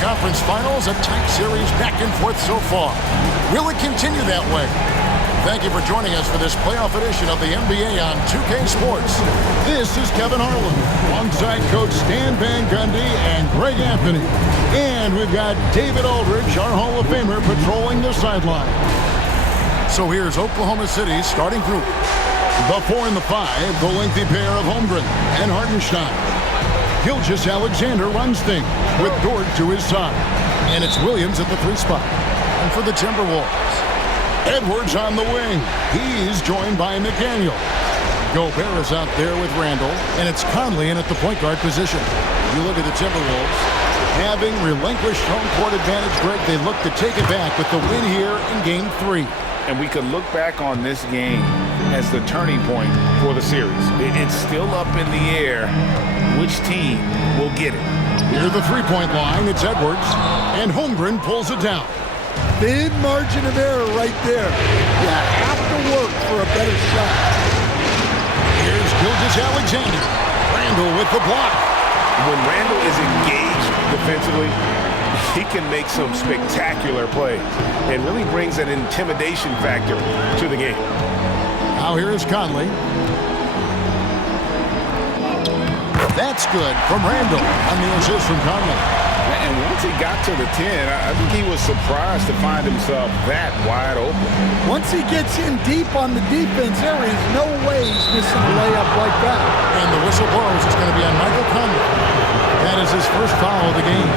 Conference Finals, a tight series back and forth so far. Will it continue that way? Thank you for joining us for this playoff edition of the NBA on 2K Sports. This is Kevin Harlan, alongside Coach Stan Van Gundy and Greg Anthony. And we've got David Aldridge, our Hall of Famer, patrolling the sideline. So here's Oklahoma City's starting group. The 4 and the 5, the lengthy pair of Holmgren and Hartenstein. Gilgeous-Alexander runs things with Dort to his side. And it's Williams at the 3 spot. And for the Timberwolves, Edwards on the wing. He's joined by McDaniel. Gobert is out there with Randall, and it's Conley in at the point guard position. You look at the Timberwolves, having relinquished home court advantage, Greg, they look to take it back with the win here in Game 3. And we could look back on this game as the turning point for the series. It's still up in the air which team will get it. Near the three-point line, it's Edwards, and Holmgren pulls it down. Thin margin of error right there. You have to work for a better shot. Here's Gilgeous-Alexander. Randall with the block. When Randall is engaged defensively, he can make some spectacular plays and really brings an intimidation factor to the game. Now here is Conley. That's good from Randall on the assist from Conley. And once he got to the 10, I think he was surprised to find himself that wide open. Once he gets in deep on the defense, there is no way he's missing a layup like that. And the whistle blows. It's going to be on Michael Conley. That is his first foul of the game.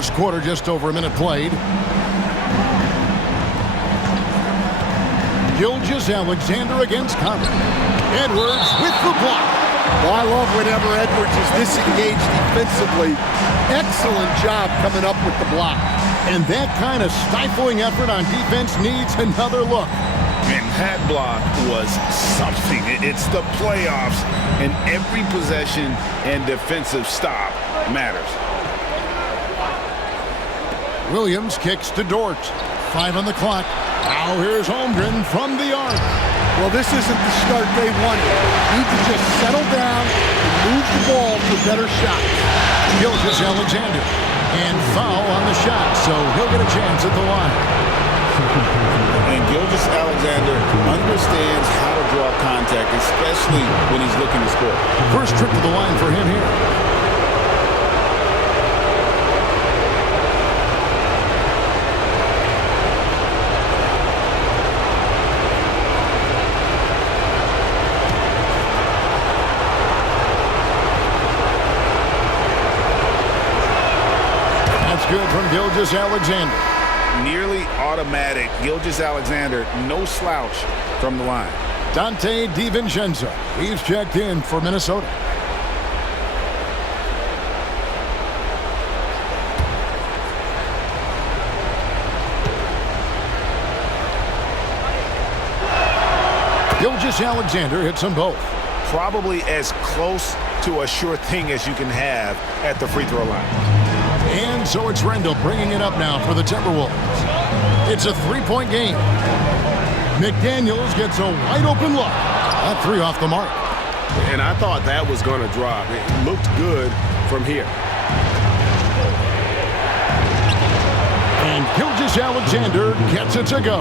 First quarter, just over a minute played. Gilgeous-Alexander against Conley. Edwards with the block. Well, I love whenever Edwards is disengaged defensively. Excellent job coming up with the block. And that kind of stifling effort on defense needs another look. And that block was something. It's the playoffs, and every possession and defensive stop matters. Williams kicks to Dort. 5 on the clock. Now here's Holmgren from the arc. Well, this isn't the start they wanted. Need to just settle down and move the ball for better shots. Gilgeous-Alexander. And foul on the shot, so he'll get a chance at the line. And Gilgeous-Alexander understands how to draw contact, especially when he's looking to score. First trip to the line for him here. Good from Gilgeous-Alexander. Nearly automatic. Gilgeous-Alexander, no slouch from the line. Dante DiVincenzo. He's checked in for Minnesota. Gilgeous-Alexander hits them both. Probably as close to a sure thing as you can have at the free throw line. And so it's Randall bringing it up now for the Timberwolves. It's a 3-point game. McDaniels gets a wide open look. That 3 off the mark. And I thought that was going to drop. It looked good from here. And Gilgeous-Alexander gets it to go.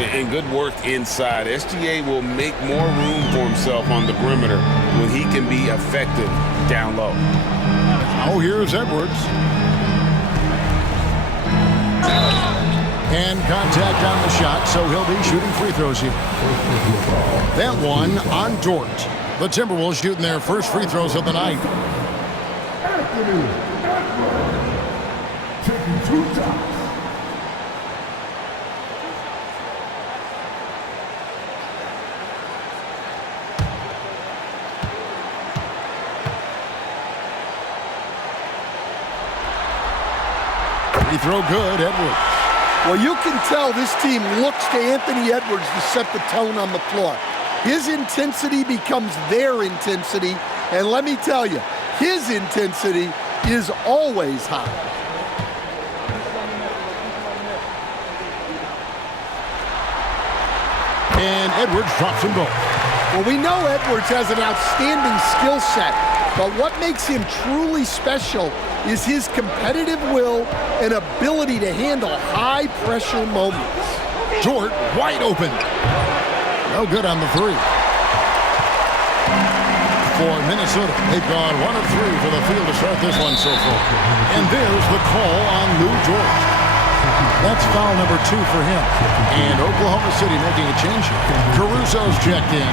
And good work inside. SGA will make more room for himself on the perimeter when he can be effective down low. Now here's Edwards. And contact on the shot, so he'll be shooting free throws here. That one on Dort. The Timberwolves shooting their first free throws of the night. Taking 2 shots. Free throw good, Edwards. Well, you can tell this team looks to Anthony Edwards to set the tone on the floor. His intensity becomes their intensity, and let me tell you, his intensity is always high. And Edwards drops them both. Well, we know Edwards has an outstanding skill set, but what makes him truly special is his competitive will and ability to handle high-pressure moments. Dort wide open. No good on the three. For Minnesota, they've gone 1 of 3 for the field to start this one so far. And there's the call on Lou Dort. That's foul number 2 for him. And Oklahoma City making a change here. Caruso's checked in.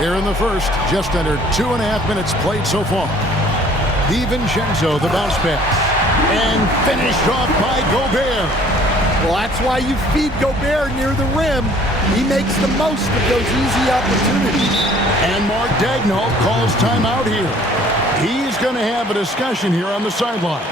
Here in the first, just under 2.5 minutes played so far. DiVincenzo, the bounce pass. And finished off by Gobert. Well, that's why you feed Gobert near the rim. He makes the most of those easy opportunities. And Mark Daigneault calls timeout here. He's going to have a discussion here on the sideline.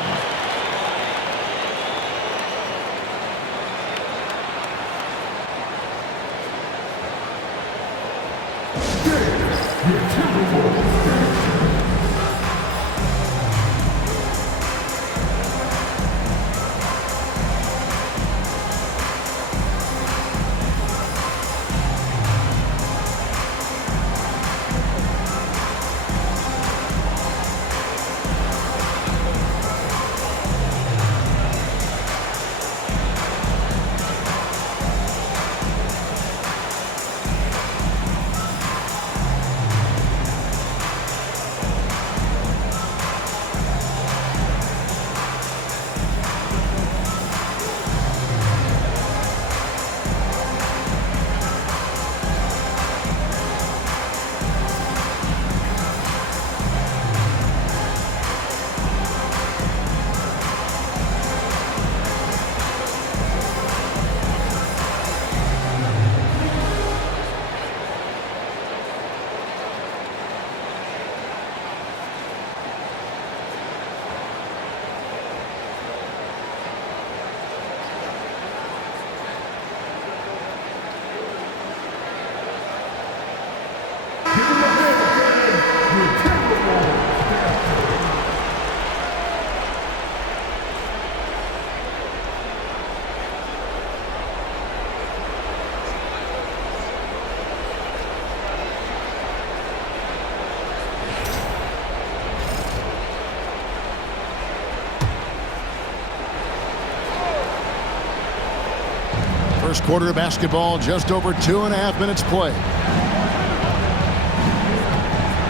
First quarter of basketball, just over 2.5 minutes play.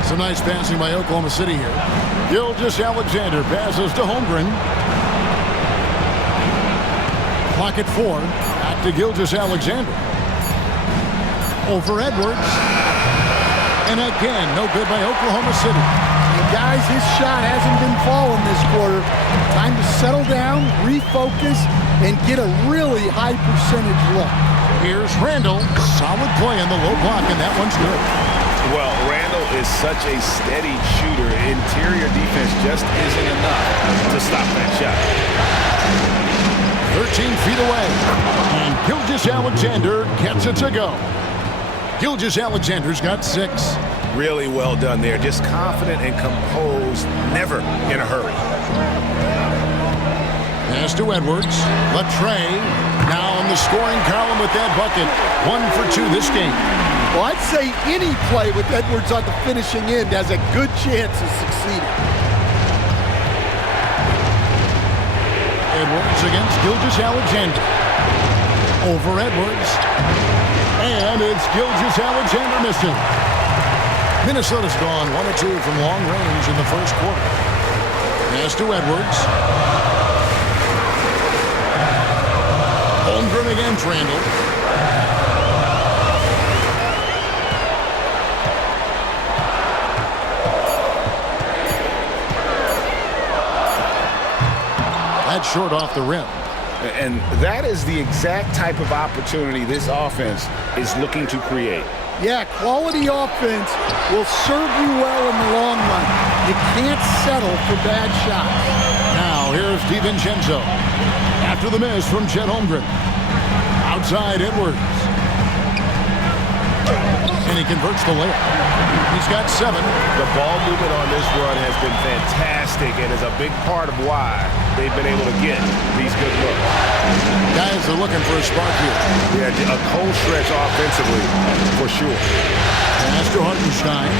Some nice passing by Oklahoma City here. Gilgeous-Alexander passes to Holmgren. Clock at 4. Back to Gilgeous-Alexander. Over Edwards. And again, no good by Oklahoma City. And guys, his shot hasn't been falling this quarter. Time to settle down, refocus, and get a really high percentage look. Here's Randall. Solid play on the low block, and that one's good. Well, Randall is such a steady shooter. Interior defense just isn't enough to stop that shot. 13 feet away. And Gilgeous-Alexander gets it to go. Gilgeous-Alexander's got 6. Really well done there. Just confident and composed, never in a hurry. Pass to Edwards. Latre now in the scoring column with that bucket. 1 for 2 this game. Well, I'd say any play with Edwards on the finishing end has a good chance of succeeding. Edwards against Gilgeous-Alexander. Over Edwards. And it's Gilgeous-Alexander missing. Minnesota's gone 1 of 2 from long range in the first quarter. Pass to Edwards. Holmgren against Randall. That's short off the rim. And that is the exact type of opportunity this offense is looking to create. Yeah, quality offense will serve you well in the long run. You can't settle for bad shots. Now, here's DiVincenzo. After the miss from Chet Holmgren. Outside Edwards. And he converts the layup. He's got 7. The ball movement on this run has been fantastic and is a big part of why they've been able to get these good looks. Guys are looking for a spark here. Yeah, a cold stretch offensively, for sure. Pass to Hartenstein.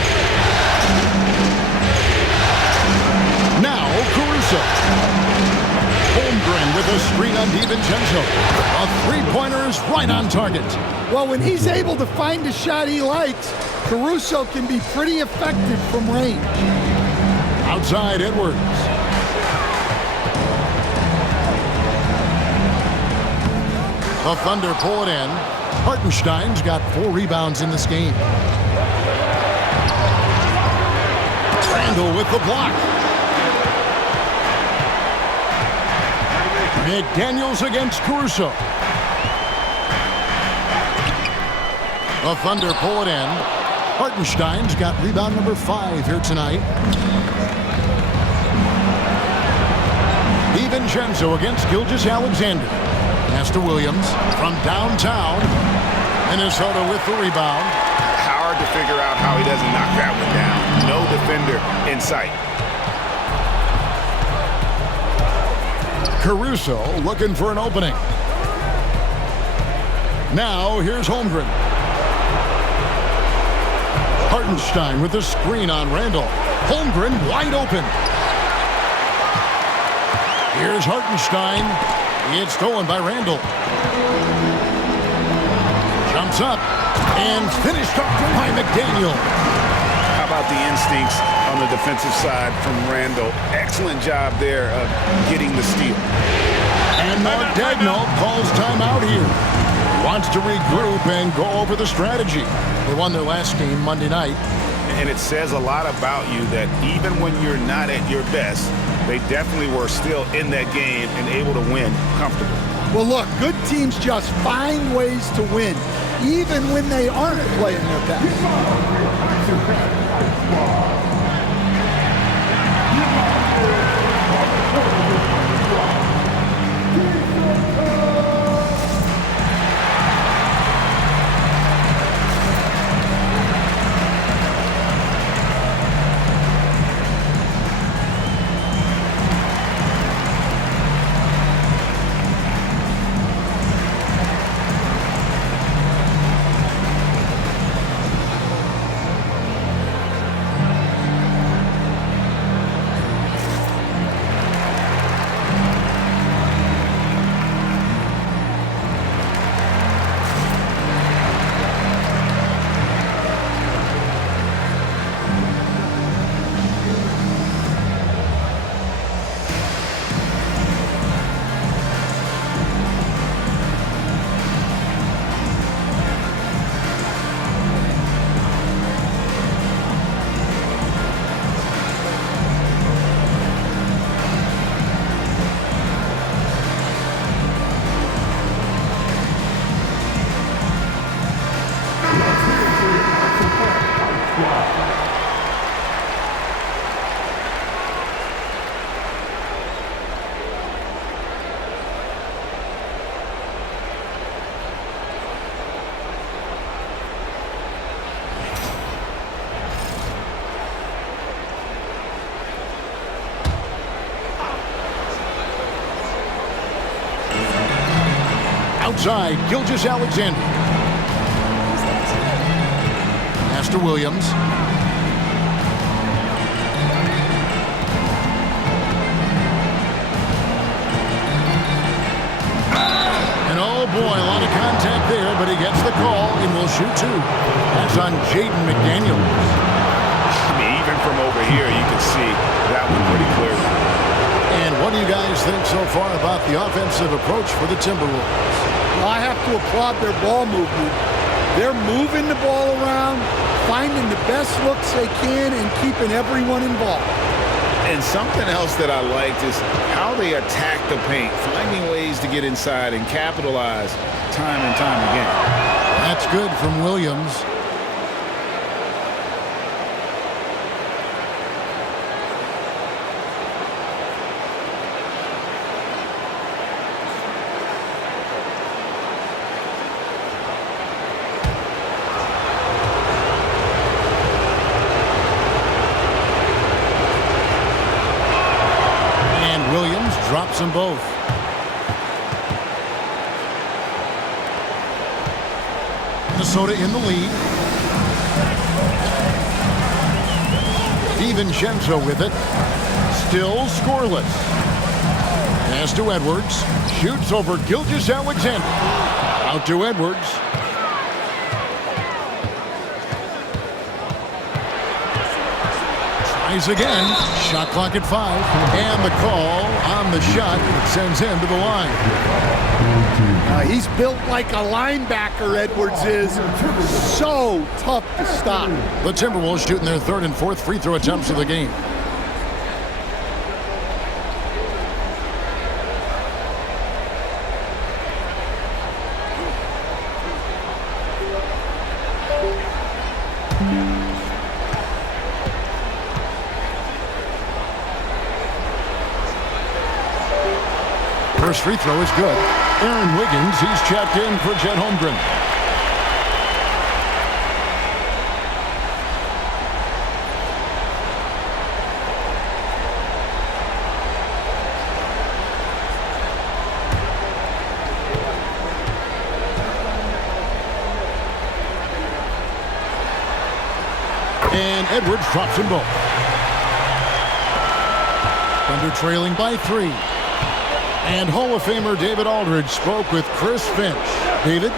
Now Caruso. Holmgren with a screen on DiVincenzo. A three-pointer is right on target. Well, when he's able to find a shot he likes, Caruso can be pretty effective from range. Outside Edwards. The Thunder pull it in. Hartenstein's got 4 rebounds in this game. Randall with the block. McDaniels against Caruso. The Thunder pull it in. Hartenstein's got rebound number 5 here tonight. DiVincenzo against Gilgeous-Alexander. Pass to Williams from downtown. Minnesota with the rebound. Hard to figure out how he doesn't knock that one down. No defender in sight. Caruso looking for an opening. Now here's Holmgren. Hartenstein with the screen on Randall. Holmgren wide open. Here's Hartenstein. It's stolen by Randall. Jumps up and finished up by McDaniel. How about the instincts on the defensive side from Randall? Excellent job there of getting the steal. And Dagnall calls timeout here. Wants to regroup and go over the strategy. They won their last game Monday night. And it says a lot about you that even when you're not at your best, they definitely were still in that game and able to win comfortably. Well, look, good teams just find ways to win, even when they aren't playing their best. Outside, Gilgeous-Alexander. Pass to Williams. And oh boy, a lot of contact there, but he gets the call and will shoot 2. That's on Jaden McDaniels. I mean, even from over here, you can see that one pretty clearly. And what do you guys think so far about the offensive approach for the Timberwolves? Well, I have to applaud their ball movement. They're moving the ball around, finding the best looks they can, and keeping everyone involved. And something else that I liked is how they attack the paint, finding ways to get inside and capitalize time and time again. That's good from Williams. drops them both. Minnesota in the lead. DiVincenzo with it. Still scoreless. Pass to Edwards. Shoots over Gilgeous-Alexander. Out to Edwards. Tries again. Shot clock at 5. And the call on the shot sends him to the line. He's built like a linebacker, Edwards is. So tough to stop. The Timberwolves shooting their third and fourth free throw attempts of the game. First free throw is good. Aaron Wiggins, he's checked in for Chet Holmgren. And Edwards drops them both. Thunder trailing by 3. And Hall of Famer David Aldridge spoke with Chris Finch. David?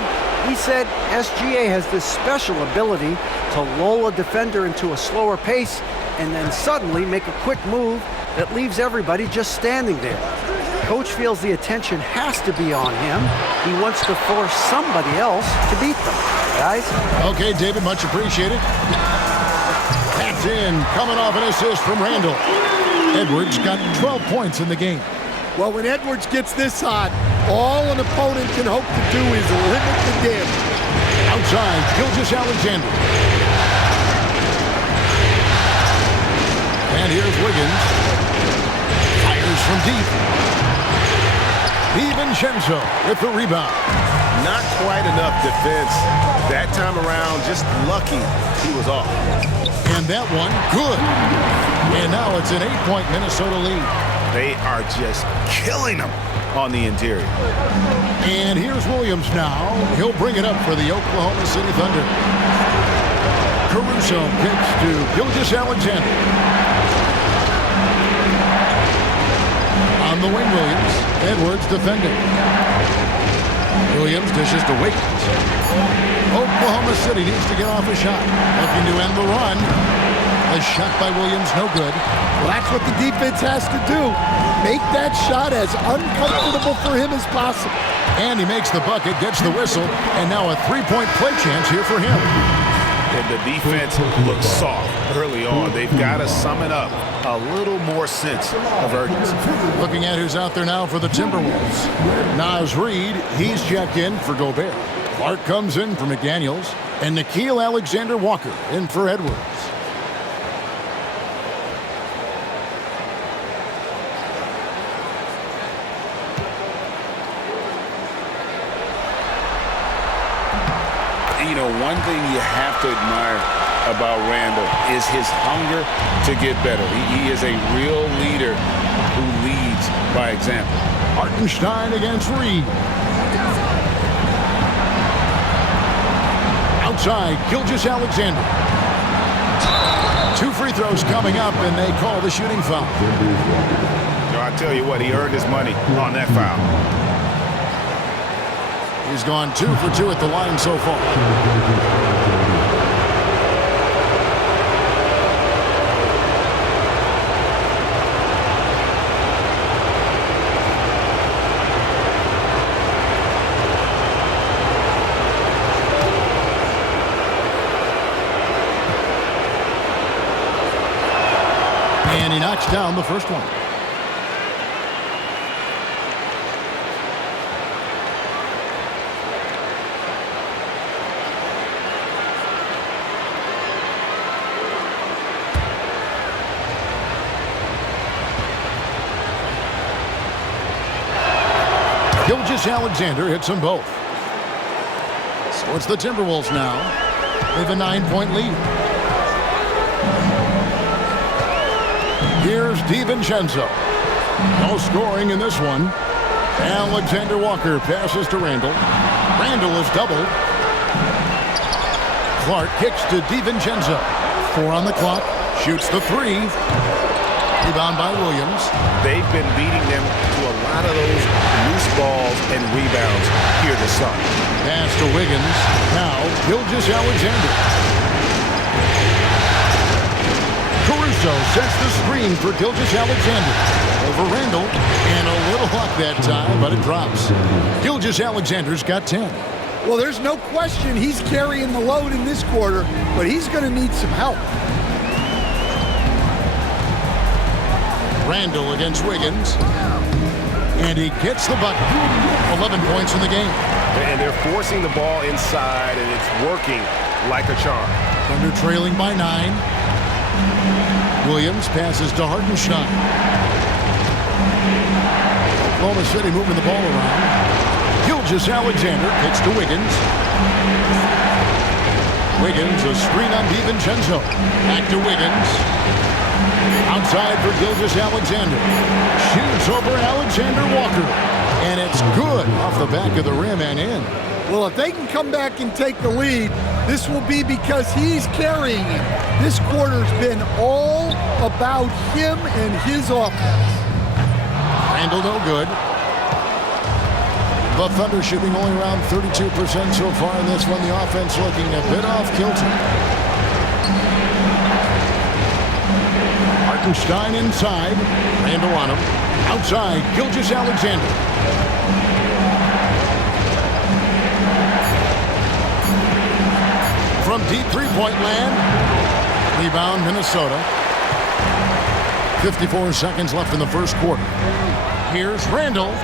He said SGA has this special ability to lull a defender into a slower pace and then suddenly make a quick move that leaves everybody just standing there. Coach feels the attention has to be on him. He wants to force somebody else to beat them. Guys? Okay, David, much appreciated. That's in, coming off an assist from Randall. Edwards got 12 points in the game. Well, when Edwards gets this hot, all an opponent can hope to do is limit the damage. Outside, Gilgeous-Alexander. And here's Wiggins. Fires from deep. DiVincenzo with the rebound. Not quite enough defense that time around. Just lucky he was off. And that one, good. And now it's an 8-point Minnesota lead. They are just killing them on the interior. And here's Williams now. He'll bring it up for the Oklahoma City Thunder. Caruso kicks to Gilgeous-Alexander. On the wing, Williams. Edwards defending. Williams dishes to Wiggins. Oklahoma City needs to get off a shot. Looking to end the run. A shot by Williams, no good. Well, that's what the defense has to do. Make that shot as uncomfortable for him as possible. And he makes the bucket, gets the whistle, and now a three-point play chance here for him. And the defense looks soft early on. They've got to sum it up. A little more sense of urgency. Looking at who's out there now for the Timberwolves. Naz Reid, he's checked in for Gobert. Clark comes in for McDaniels. And Nickeil Alexander-Walker in for Edwards. You know, one thing you have to admire about Randall is his hunger to get better. He is a real leader who leads by example. Hartenstein against Reid. Outside, Gilgeous-Alexander. 2 free throws coming up, and they call the shooting foul. So I tell you what, he earned his money on that foul. He's gone 2 for 2 at the line so far. And he knocks down the first one. Gilgeous-Alexander hits them both. So it's the Timberwolves now. They have a 9-point lead. Here's DiVincenzo. No scoring in this one. Alexander Walker passes to Randall. Randall is doubled. Clark kicks to DiVincenzo. 4 on the clock. Shoots the 3. Rebound by Williams. They've been beating them to a lot of those loose balls and rebounds here this summer. Pass to Wiggins. Now, Gilgeous-Alexander. Caruso sets the screen for Gilgeous-Alexander. Over Randall. And a little luck that time, but it drops. Gilgeous-Alexander's got 10. Well, there's no question he's carrying the load in this quarter, but he's going to need some help. Randall against Wiggins. And he gets the bucket. 11 points in the game. And they're forcing the ball inside, and it's working like a charm. Thunder trailing by 9. Williams passes to Hartenstein. Oklahoma City moving the ball around. Gilgeous-Alexander kicks to Wiggins. Wiggins, a screen on DiVincenzo. Back to Wiggins. Outside for Gilgeous-Alexander. Shoots over Alexander Walker. And it's good off the back of the rim and in. Well, if they can come back and take the lead, this will be because he's carrying him. This quarter's been all about him and his offense. Randall no good. The Thunder shooting only around 32% so far in this one. The offense looking a bit off kilter. Hartenstein inside. Randall on him. Outside, Gilgeous-Alexander. From deep three-point land. Rebound, Minnesota. 54 seconds left in the first quarter. Here's Randall.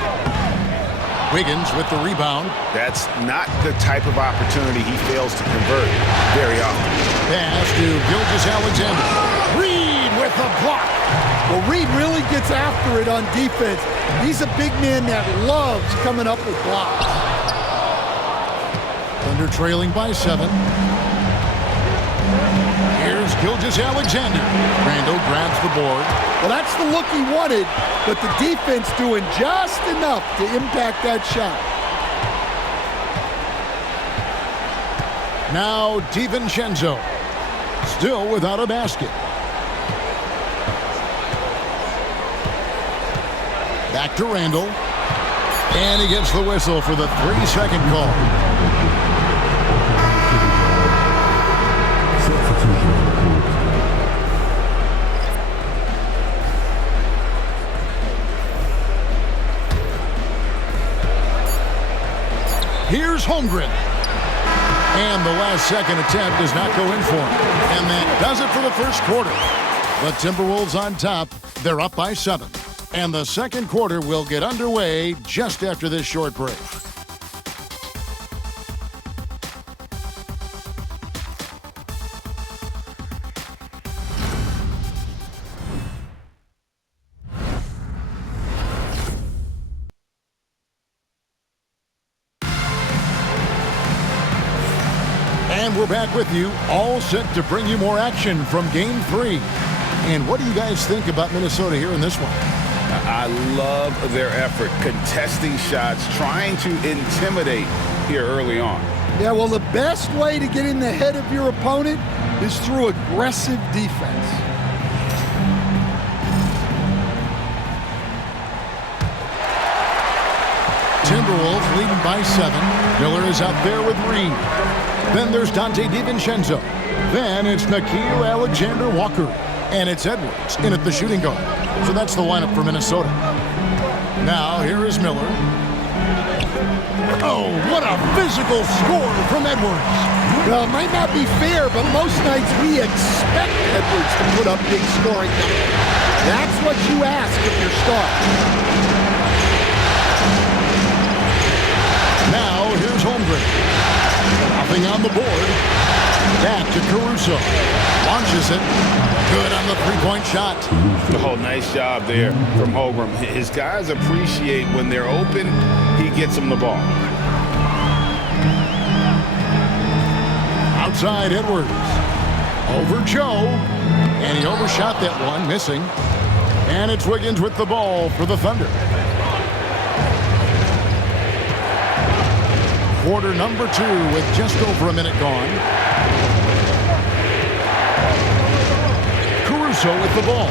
Wiggins with the rebound. That's not the type of opportunity he fails to convert very often. Pass to Gilgeous-Alexander. Reed with the block. Well, Reed really gets after it on defense. He's a big man that loves coming up with blocks. Thunder trailing by 7. Here's Gilgeous-Alexander. Randall grabs the board. Well, that's the look he wanted, but the defense doing just enough to impact that shot. Now DiVincenzo, still without a basket. Back to Randall. And he gets the whistle for the 3-second call. Here's Holmgren. And the last-second attempt does not go in for him. And that does it for the first quarter. The Timberwolves on top. They're up by 7. And the second quarter will get underway just after this short break. And we're back with you, all set to bring you more action from Game 3. And what do you guys think about Minnesota here in this one? I love their effort, contesting shots, trying to intimidate here early on. Yeah, well, the best way to get in the head of your opponent is through aggressive defense. Timberwolves leading by 7. Miller is out there with Reed. Then there's Dante DiVincenzo. Then it's Nickeil Alexander-Walker. And it's Edwards in at the shooting guard. So that's the lineup for Minnesota. Now, here is Miller. Oh, what a physical score from Edwards. Well, it might not be fair, but most nights we expect Edwards to put up big scoring numbers. That's what you ask of your star. Now, here's Holmgren. Nothing on the board. Back to Caruso. Launches it. Good on the three-point shot. Oh, nice job there from Holmgren. His guys appreciate when they're open, he gets them the ball. Outside Edwards. Over Joe. And he overshot that one, missing. And it's Wiggins with the ball for the Thunder. Quarter number 2 with just over a minute gone. Caruso with the ball.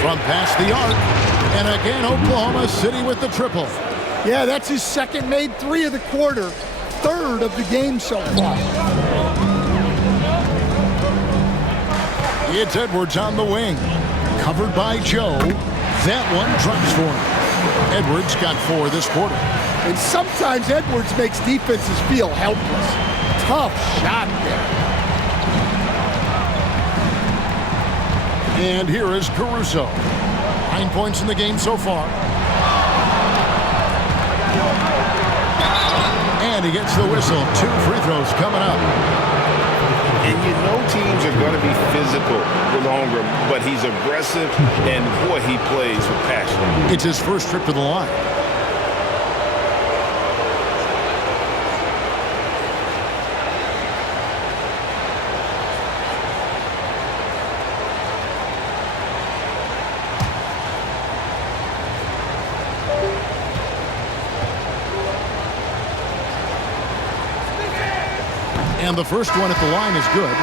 From past the arc. And again, Oklahoma City with the triple. Yeah, that's his second made 3 of the quarter. Third of the game so far. It's Edwards on the wing. Covered by Joe. That one drops for him. Edwards got 4 this quarter. And sometimes Edwards makes defenses feel helpless. Tough shot there. And here is Caruso. 9 points in the game so far. And he gets the whistle. 2 free throws coming up. And you know teams are going to be physical with Holmgren, but he's aggressive, and boy, he plays with passion. It's his first trip to the line. And the first one at the line is good.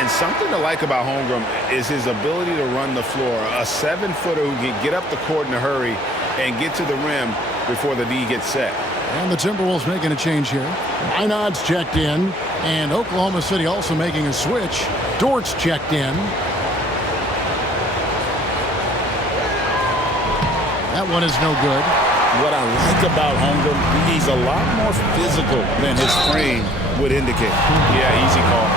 And something to like about Holmgren is his ability to run the floor. A 7-footer who can get up the court in a hurry and get to the rim before the D gets set. And the Timberwolves making a change here. Einad's checked in. And Oklahoma City also making a switch. Dort's checked in. That one is no good. What I like about Holmgren, he's a lot more physical than his frame would indicate. Yeah, easy call.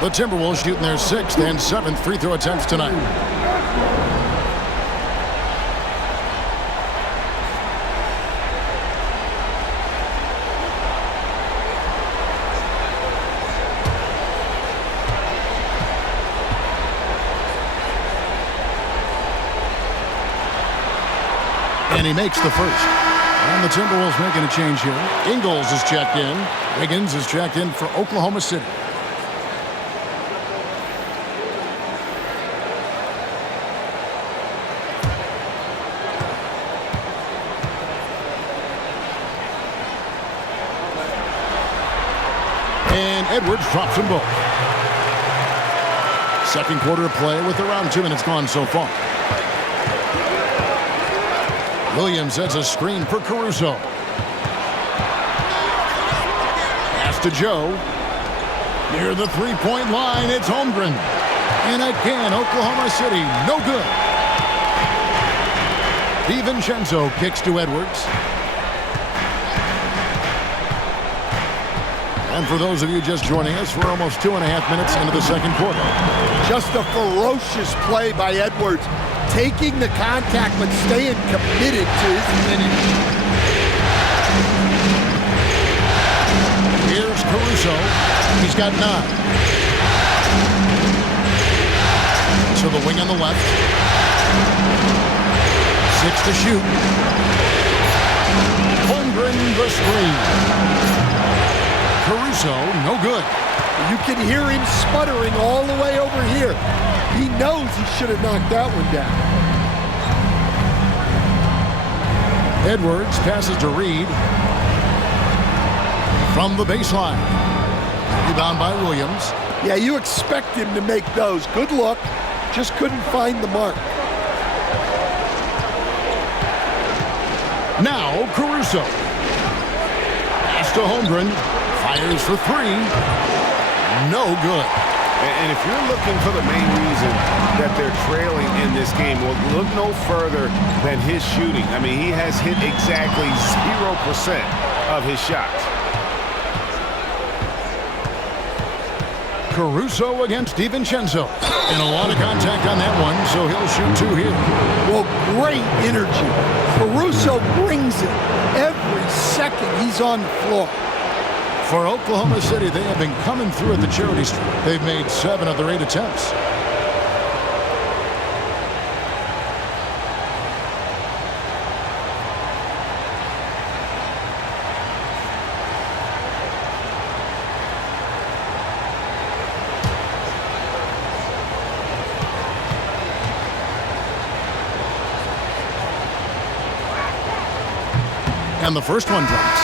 The Timberwolves shooting their 6th and 7th free throw attempts tonight. And he makes the first. And the Timberwolves making a change here. Ingles is checked in. Wiggins is checked in for Oklahoma City. And Edwards drops them both. Second quarter of play with around 2 minutes gone so far. Williams sets a screen for Caruso. Pass to Joe. Near the three-point line, it's Holmgren. And again, Oklahoma City, no good. DiVincenzo kicks to Edwards. And for those of you just joining us, we're almost 2.5 minutes into the second quarter. Just a ferocious play by Edwards. Taking the contact, but staying committed to his finish. Here's Caruso. He's got 9. To the wing on the left. 6 to shoot. Holmgren the screen. Caruso, no good. You can hear him sputtering all the way over here. He knows he should have knocked that one down. Edwards passes to Reed. From the baseline. Rebound by Williams. Yeah, you expect him to make those. Good look. Just couldn't find the mark. Now Caruso. Pass to Holmgren. Fires for 3. No good. And if you're looking for the main reason that they're trailing in this game, well, look no further than his shooting. I mean, he has hit exactly 0% of his shots. Caruso against DiVincenzo. And a lot of contact on that one, so he'll shoot 2 here. Well, great energy. Caruso brings it every second he's on the floor. For Oklahoma City, they have been coming through at the charity stripe. They've made 7 of their 8 attempts. And the first one drops.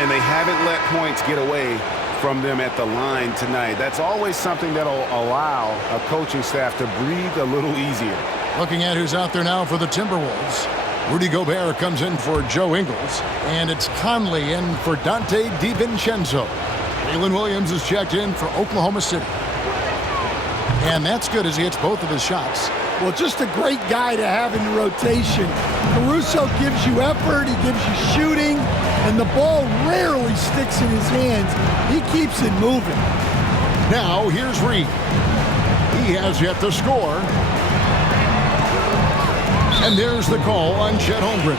And they haven't let points get away from them at the line tonight. That's always something that'll allow a coaching staff to breathe a little easier. Looking at who's out there now for the Timberwolves. Rudy Gobert comes in for Joe Ingles. And it's Conley in for Dante DiVincenzo. Jalen Williams is checked in for Oklahoma City. And that's good as he hits both of his shots. Well, just a great guy to have in the rotation. Caruso gives you effort, he gives you shooting, and the ball rarely sticks in his hands. He keeps it moving. Now, here's Reed. He has yet to score. And there's the call on Chet Holmgren.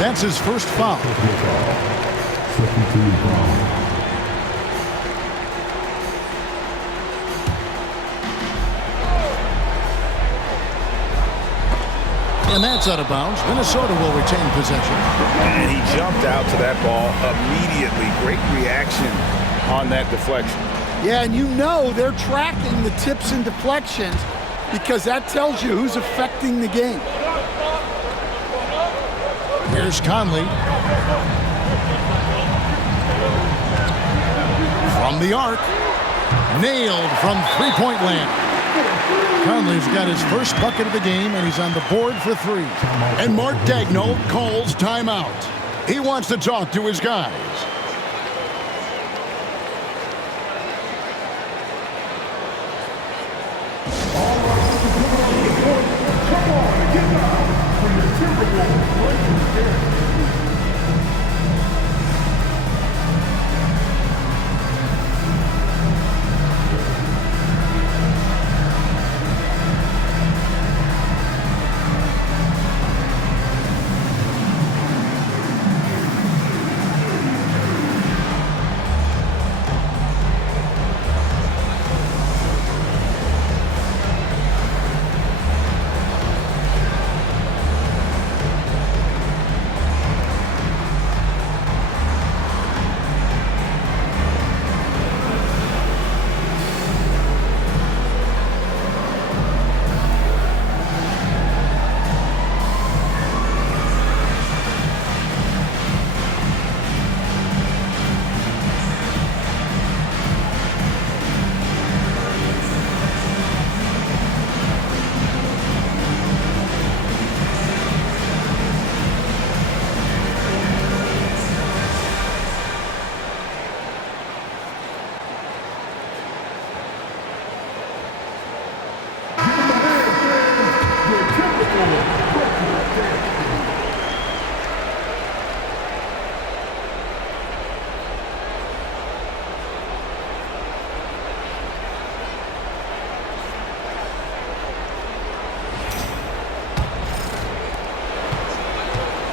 That's his first foul. And that's out of bounds. Minnesota will retain possession. And he jumped out to that ball immediately. Great reaction on that deflection. Yeah, and you know they're tracking the tips and deflections because that tells you who's affecting the game. Here's Conley. From the arc. Nailed from three-point land. Conley's got his first bucket of the game, and he's on the board for three. And Mark Daigneault calls timeout. He wants to talk to his guys.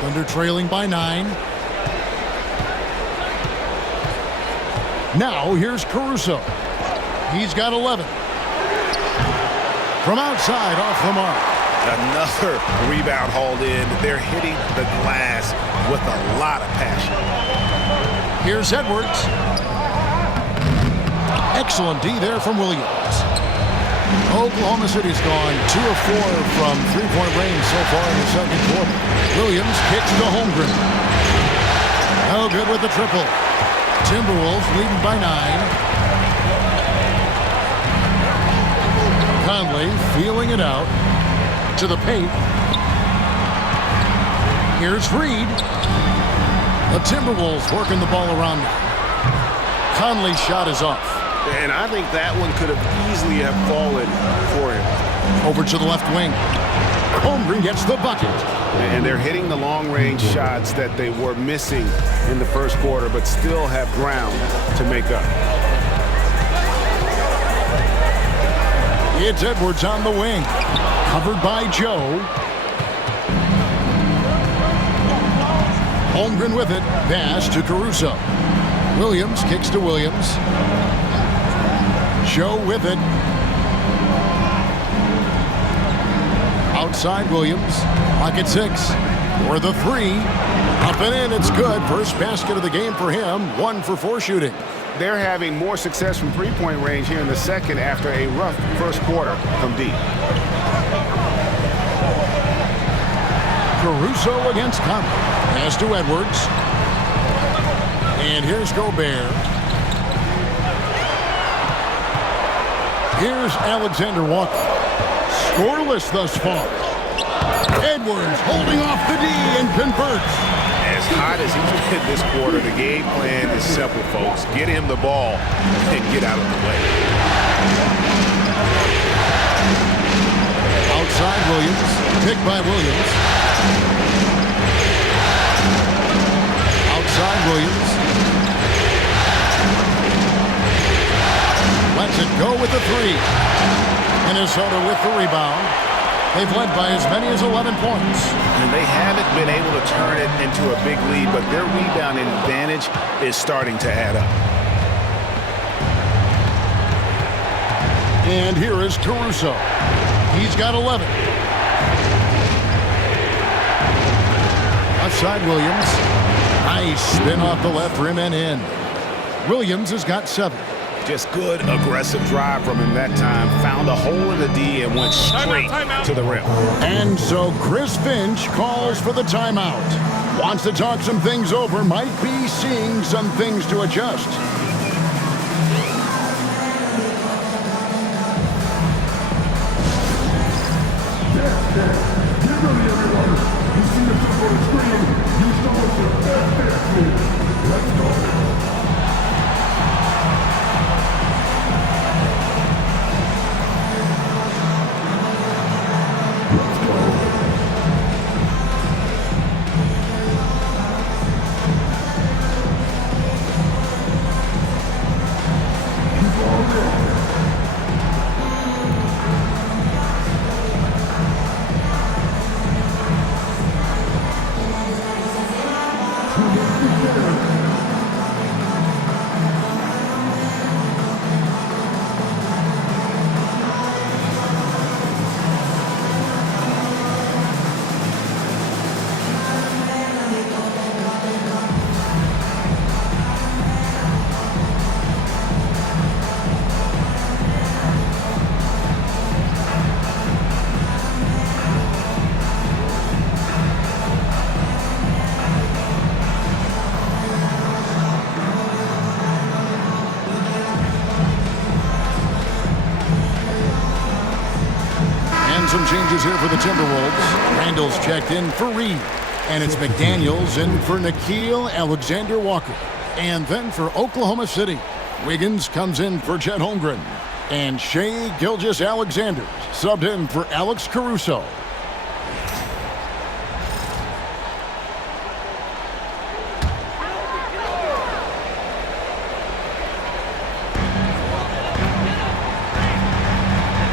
Thunder trailing by 9. Now here's Caruso. He's got 11. From outside, off the mark. Another rebound hauled in. They're hitting the glass with a lot of passion. Here's Edwards. Excellent D there from Williams. Oklahoma City's gone 2 of 4 from three-point range so far in the second quarter. Williams kicks to Holmgren. No good with the triple. Timberwolves leading by 9. Conley feeling it out to the paint. Here's Reed. The Timberwolves working the ball around now. Conley's shot is off. And I think that one could have easily have fallen for him. Over to the left wing. Holmgren gets the bucket. And they're hitting the long-range shots that they were missing in the first quarter, but still have ground to make up. It's Edwards on the wing. Covered by Joe. Holmgren with it. Pass to Caruso. Williams kicks to Williams. Joe with it. Outside Williams. Pocket 6. For the 3. Up and in. It's good. First basket of the game for him. 1 for 4 shooting. They're having more success from three-point range here in the second after a rough first quarter from deep. Caruso against Conley. Pass to Edwards. And here's Gobert. Here's Alexander Walker. Scoreless thus far. Edwards holding off the D and converts. As hot as he's been this quarter, the game plan is simple, folks. Get him the ball and get out of the way. Outside Williams. Picked by Williams. Outside Williams. Lets it go with the three. Minnesota with the rebound. They've led by as many as 11 points. And they haven't been able to turn it into a big lead, but their rebounding advantage is starting to add up. And here is Caruso. He's got 11. Outside Williams. Nice spin off the left rim and in. Williams has got 7. Just good, aggressive drive from him that time. Found a hole in the D and went straight to the rim. And so Chris Finch calls for the timeout. Wants to talk some things over. Might be seeing some things to adjust. Get ready, everyone. You see yourself on the screen. You show us your best move. Let's go. Some changes here for the Timberwolves. Randall's checked in for Reed. And it's McDaniels in for Nickeil Alexander-Walker. And then for Oklahoma City, Wiggins comes in for Chet Holmgren. And Shai Gilgeous-Alexander subbed in for Alex Caruso.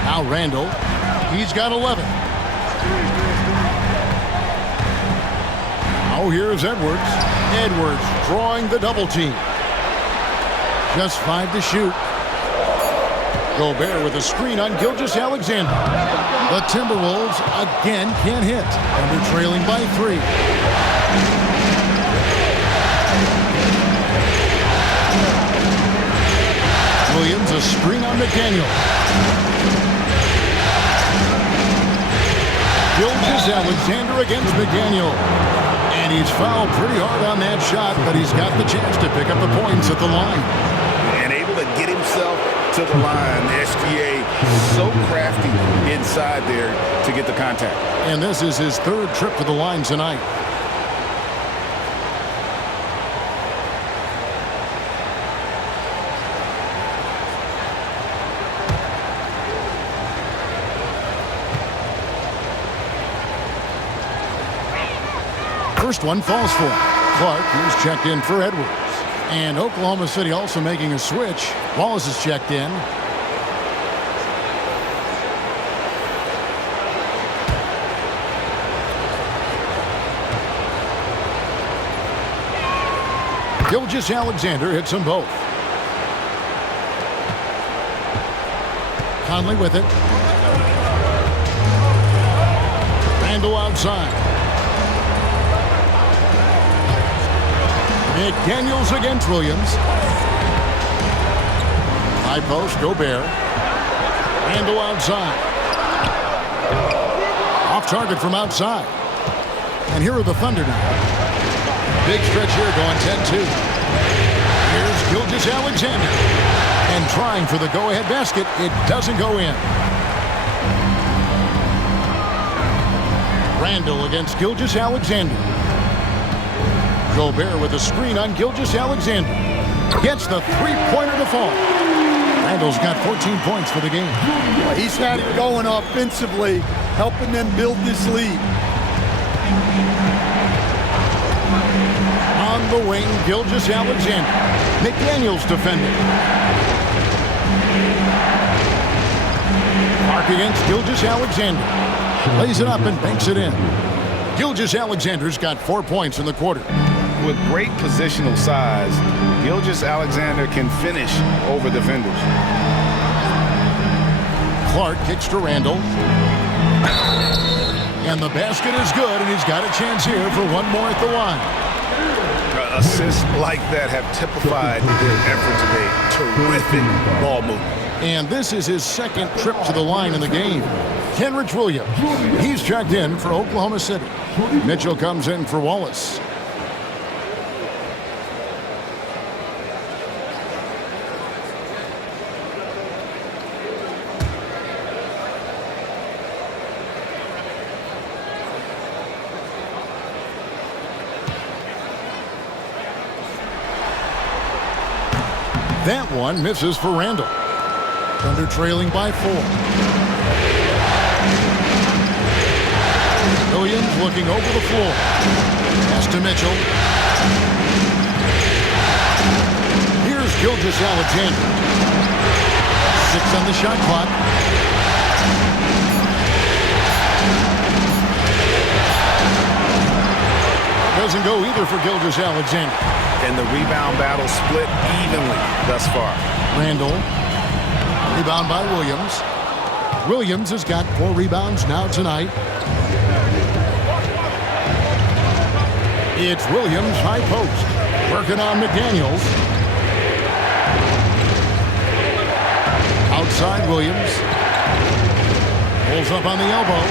Now Randall. He's got 11. Now here's Edwards. Edwards drawing the double team. Just 5 to shoot. Gobert with a screen on Gilgeous-Alexander. The Timberwolves again can't hit, and they're trailing by 3. Williams a screen on McDaniel. Gilgeous-Alexander against McDaniel. And he's fouled pretty hard on that shot, but he's got the chance to pick up the points at the line. And able to get himself to the line. SGA so crafty inside there to get the contact. And this is his 3rd trip to the line tonight. First one falls for Clark, who's checked in for Edwards. And Oklahoma City also making a switch. Wallace is checked in. Gilgeous-Alexander hits them both. Conley with it. Randall outside. McDaniels against Williams. High post, Gobert. Randall outside. Off target from outside. And here are the Thunder now. Big stretch here going 10-2. Here's Gilgeous-Alexander. And trying for the go-ahead basket. It doesn't go in. Randall against Gilgeous-Alexander. Gobert with a screen on Gilgeous-Alexander. Gets the three-pointer to fall. Randall's got 14 points for the game. Well, he's had it going offensively, helping them build this lead. On the wing, Gilgeous-Alexander. McDaniels defending. Clark against Gilgeous-Alexander. Lays it up and banks it in. Gilgeous-Alexander's got 4 points in the quarter. With great positional size, Gilgeous-Alexander can finish over defenders. Clark kicks to Randall. And the basket is good, and he's got a chance here for one more at the line. Assists like that have typified their effort today. Terrific ball movement. And this is his second trip to the line in the game. Kenrich Williams, he's checked in for Oklahoma City. Mitchell comes in for Wallace. That one misses for Randall. Thunder trailing by 4. Williams looking over the floor. Pass to Mitchell. Here's Gilgeous-Alexander. 6 on the shot clock. Doesn't go either for Gilgeous-Alexander. And the rebound battle split evenly thus far. Randall. Rebound by Williams. Williams has got 4 rebounds now tonight. It's Williams high post. Working on McDaniels. Outside Williams. Pulls up on the elbow.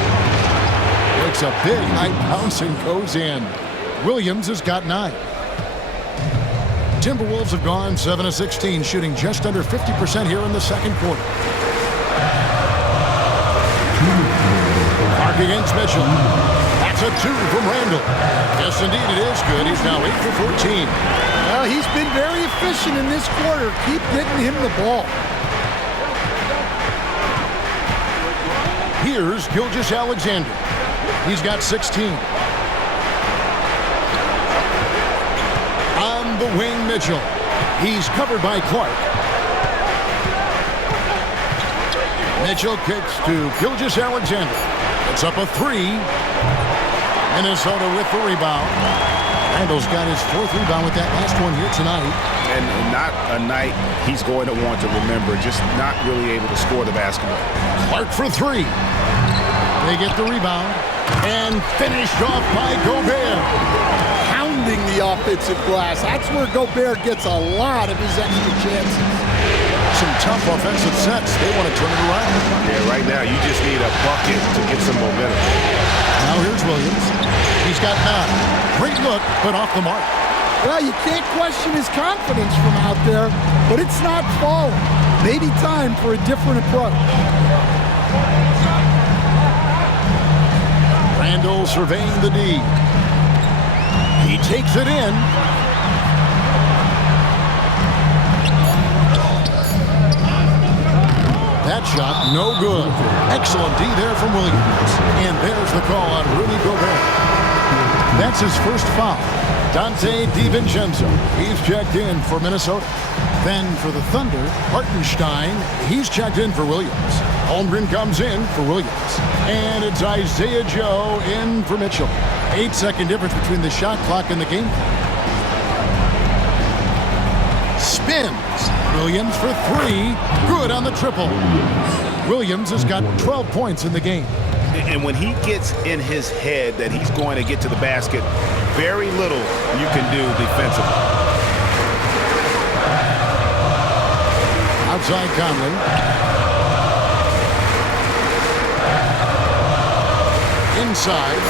Takes a big high bounce and goes in. Williams has got 9. Timberwolves have gone 7 of 16, shooting just under 50% here in the second quarter. Clark against Mitchell. That's a 2 from Randall. Yes, indeed, it is good. He's now 8 for 14. Well, he's been very efficient in this quarter. Keep getting him the ball. Here's Gilgeous-Alexander. He's got 16. On the wing, Mitchell. He's covered by Clark. Mitchell kicks to Gilgeous-Alexander. It's up a 3. Minnesota with the rebound. Randall's got his 4th rebound with that last one here tonight. And not a night he's going to want to remember, just not really able to score the basketball. Clark for 3. They get the rebound. And finished off by Gobert. Pounding the offensive glass. That's where Gobert gets a lot of his extra chances. Some tough offensive sets. They want to turn it around. Yeah, right now you just need a bucket to get some momentum. Now here's Williams. He's got 9. Great look, but off the mark. Well, you can't question his confidence from out there, but it's not falling. Maybe time for a different approach. Randall surveying the D. He takes it in. That shot, no good. Excellent D there from Williams. And there's the call on Rudy Gobert. That's his first foul. Dante DiVincenzo. He's checked in for Minnesota. Then for the Thunder, Hartenstein. He's checked in for Williams. Holmgren comes in for Williams. And it's Isaiah Joe in for Mitchell. 8-second difference between the shot clock and the game clock. Spins. Williams for 3. Good on the triple. Williams has got 12 points in the game. And when he gets in his head that he's going to get to the basket, very little you can do defensively. Outside Conley. Inside.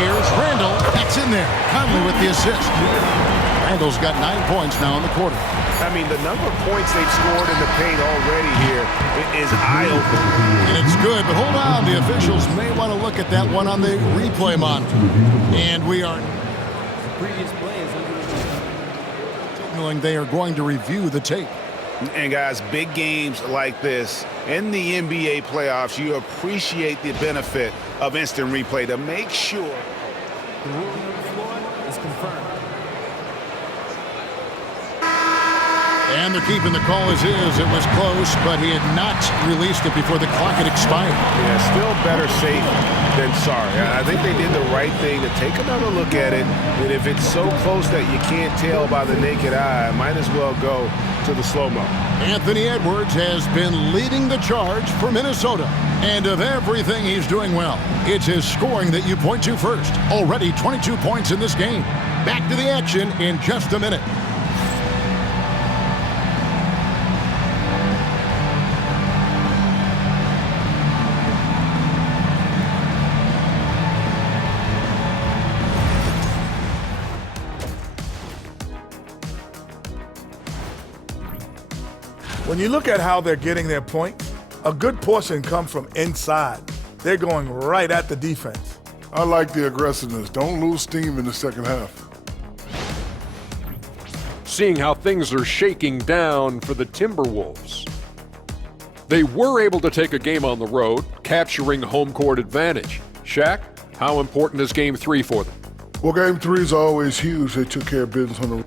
Here's Randall. That's in there. Conley with the assist. Randall's got 9 points now in the quarter. I mean, the number of points they've scored in the paint already here is eye-opening. And it's good, but hold on. The officials may want to look at that one on the replay monitor. And we are signaling they are going to review the tape. And guys, big games like this in the NBA playoffs, you appreciate the benefit of instant replay to make sure. The ruling on the floor is confirmed. And they're keeping the call as is. It was close, but he had not released it before the clock had expired. Yeah, still better safe than sorry. I think they did the right thing to take another look at it. And if it's so close that you can't tell by the naked eye, might as well go to the slow-mo. Anthony Edwards has been leading the charge for Minnesota. And of everything he's doing well, it's his scoring that you point to first. Already 22 points in this game. Back to the action in just a minute. When you look at how they're getting their points, a good portion comes from inside. They're going right at the defense. I like the aggressiveness. Don't lose steam in the second half. Seeing how things are shaking down for the Timberwolves. They were able to take a game on the road, capturing home court advantage. Shaq, how important is Game 3 for them? Well, Game 3 is always huge. They took care of business on the.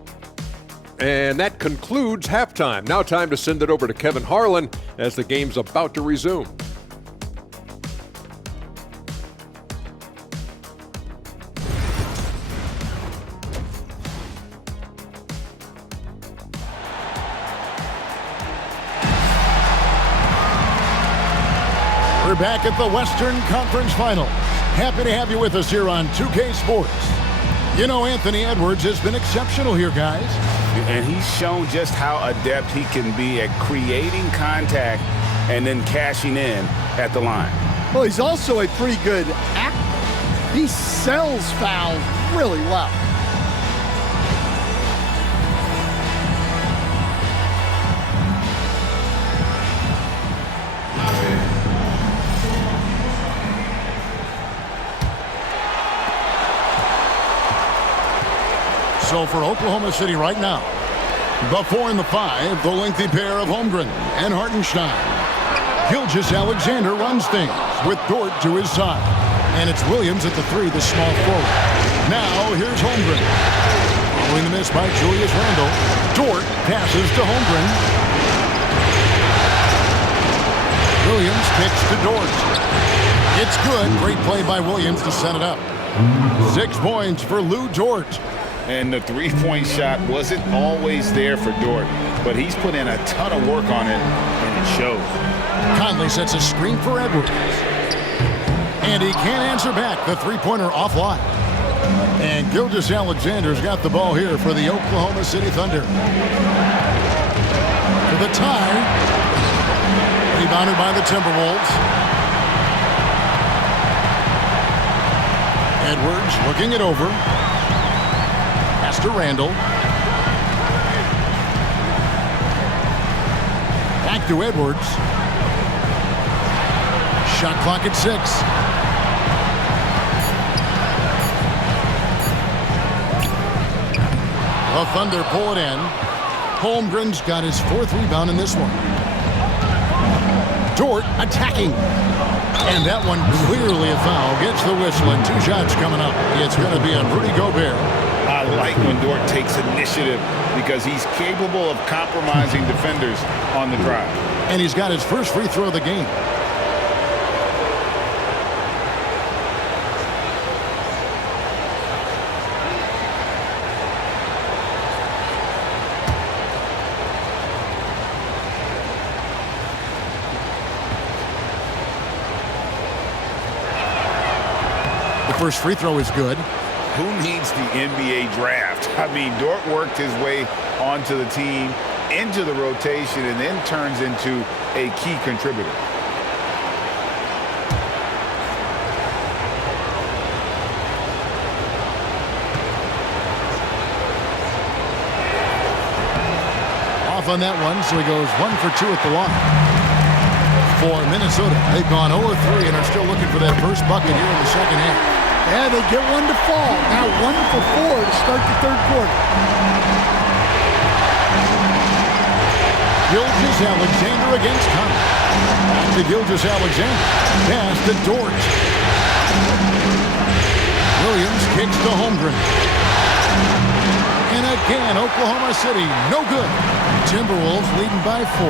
And that concludes halftime. Now time to send it over to Kevin Harlan as the game's about to resume. We're back at the Western Conference Finals. Happy to have you with us here on 2K Sports. You know, Anthony Edwards has been exceptional here, guys. And he's shown just how adept he can be at creating contact and then cashing in at the line. Well, he's also a pretty good actor. He sells fouls really well. So for Oklahoma City right now, the 4 and the 5, the lengthy pair of Holmgren and Hartenstein. Gilgeous-Alexander runs things with Dort to his side. And it's Williams at the 3, the small forward. Now here's Holmgren. Following the miss by Julius Randle, Dort passes to Holmgren. Williams kicks to Dort. It's good. Great play by Williams to set it up. 6 points for Lou Dort. And the three-point shot wasn't always there for Dort, but he's put in a ton of work on it, and it shows. Conley sets a screen for Edwards. And he can't answer back. The three-pointer offline. And Gilgeous-Alexander's got the ball here for the Oklahoma City Thunder. For the tie. Rebounded by the Timberwolves. Edwards looking it over. Pass to Randall. Back to Edwards. Shot clock at 6. The Thunder pull it in. Holmgren's got his 4th rebound in this one. Dort attacking. And that one clearly a foul. Gets the whistle and 2 shots coming up. It's going to be on Rudy Gobert. I like when Dort takes initiative because he's capable of compromising defenders on the drive. And he's got his first free throw of the game. The first free throw is good. Who needs the NBA draft? I mean, Dort worked his way onto the team, into the rotation, and then turns into a key contributor. off on that one, so he goes 1 for 2 at the line. For Minnesota, they've gone 0-3 and are still looking for that first bucket here in the second half. Yeah, they get one to fall. Now 1 for 4 to start the third quarter. Gilgeous-Alexander against Conley. Back to Gilgeous-Alexander. Pass to Dort. Williams kicks to Holmgren. And again, Oklahoma City, no good. Timberwolves leading by 4.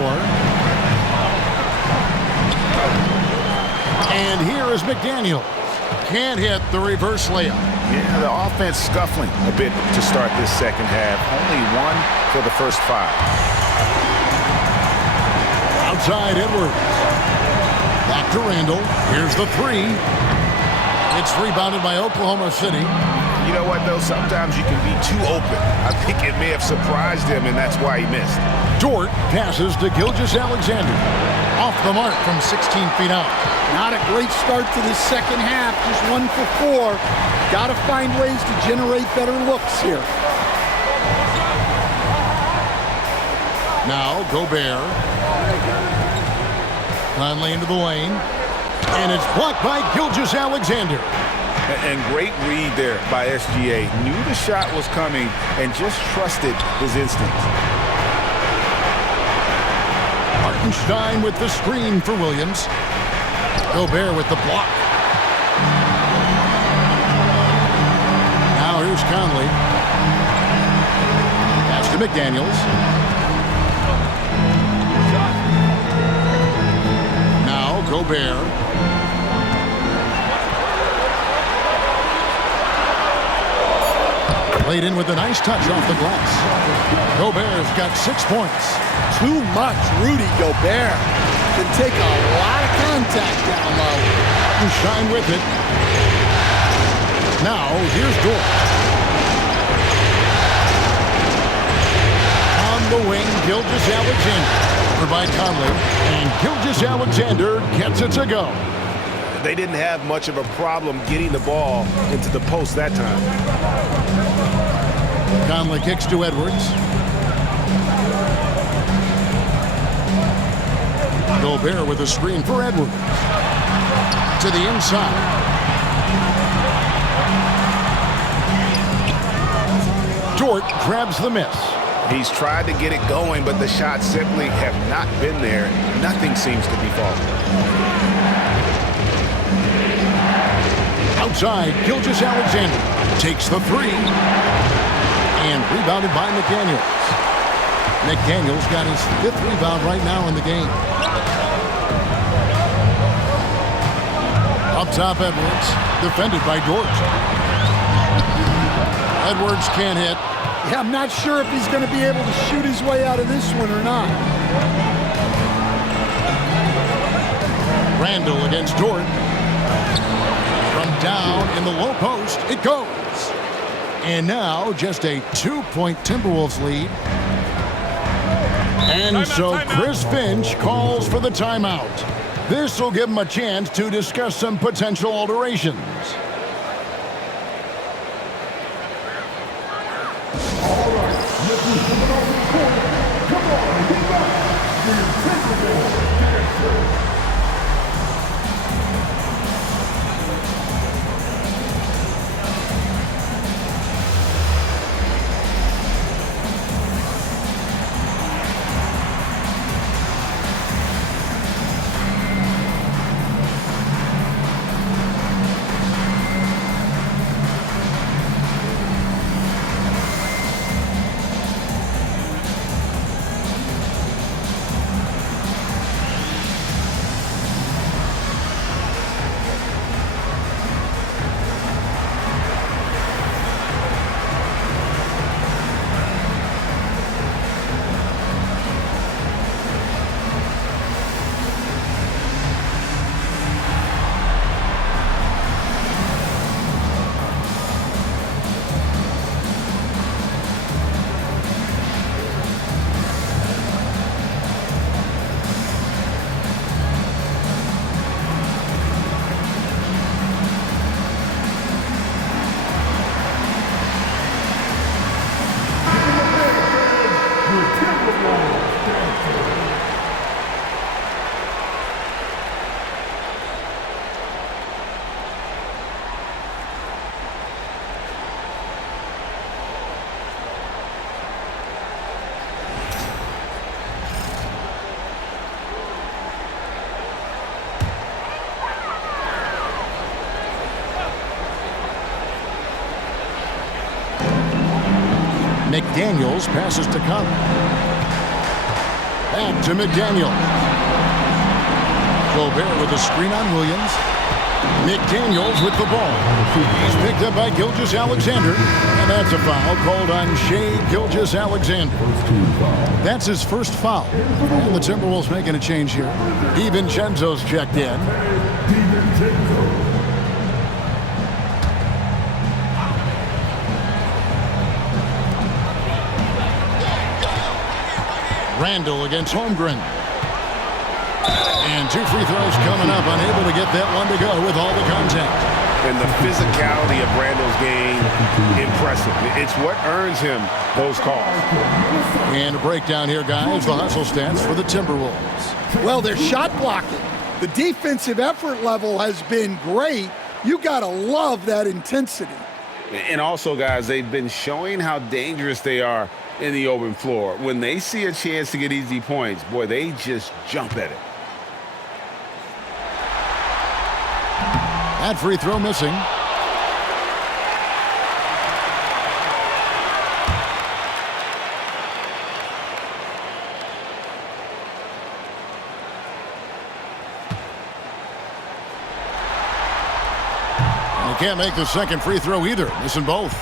And here is McDaniels. Can't hit the reverse layup. Yeah, the offense scuffling a bit to start this second half. Only 1 for the first 5. Outside Edwards. Back to Randall. Here's the 3. It's rebounded by Oklahoma City. You know what, though? Sometimes you can be too open. I think it may have surprised him, and that's why he missed. Dort passes to Gilgeous-Alexander. Off the mark from 16 feet out. Not a great start to the second half. Just 1 for 4. Got to find ways to generate better looks here. Now Gobert. Conley into the lane. And it's blocked by Gilgeous-Alexander. And great read there by SGA. Knew the shot was coming and just trusted his instincts. Hartenstein with the screen for Williams. Gobert with the block. Now here's Conley. Pass to McDaniels. Now Gobert. Played in with a nice touch off the glass. Gobert's got 6 points. Too much. Rudy Gobert can take a lot of contact down low. And shine with it. Now here's Dort. On the wing, Gilgeous-Alexander. Over by Conley. And Gilgeous-Alexander gets it to go. They didn't have much of a problem getting the ball into the post that time. Conley kicks to Edwards. Gobert with a screen for Edwards. To the inside. Dort grabs the miss. He's tried to get it going, but the shots simply have not been there. Nothing seems to be falling. Outside, Gilgeous-Alexander takes the 3. And rebounded by McDaniels. McDaniels got his 5th rebound right now in the game. Up top, Edwards. Defended by Dort. Edwards can't hit. Yeah, I'm not sure if he's going to be able to shoot his way out of this one or not. Randall against Dort. From down in the low post, it goes. And now just a 2-point Timberwolves lead. And so Chris Finch calls for the timeout. This will give him a chance to discuss some potential alterations. All right, let's move coming off the court. Come on, get back. The Timberwolves dancer. Timberwolves McDaniels passes to Conley. Back to McDaniels. Gobert with a screen on Williams. McDaniels with the ball. He's picked up by Gilgeous-Alexander. And that's a foul called on Shai Gilgeous-Alexander. That's his first foul. And the Timberwolves making a change here. DiVincenzo's checked in. Randall against Holmgren. And 2 free throws coming up, unable to get that one to go with all the contact. And the physicality of Randall's game, impressive. It's what earns him those calls. And a breakdown here, guys. The hustle stats for the Timberwolves. Well, they're shot blocking. The defensive effort level has been great. You got to love that intensity. And also, guys, they've been showing how dangerous they are in the open floor. When they see a chance to get easy points, boy, they just jump at it. That free throw missing. And he can't make the second free throw either, missing both.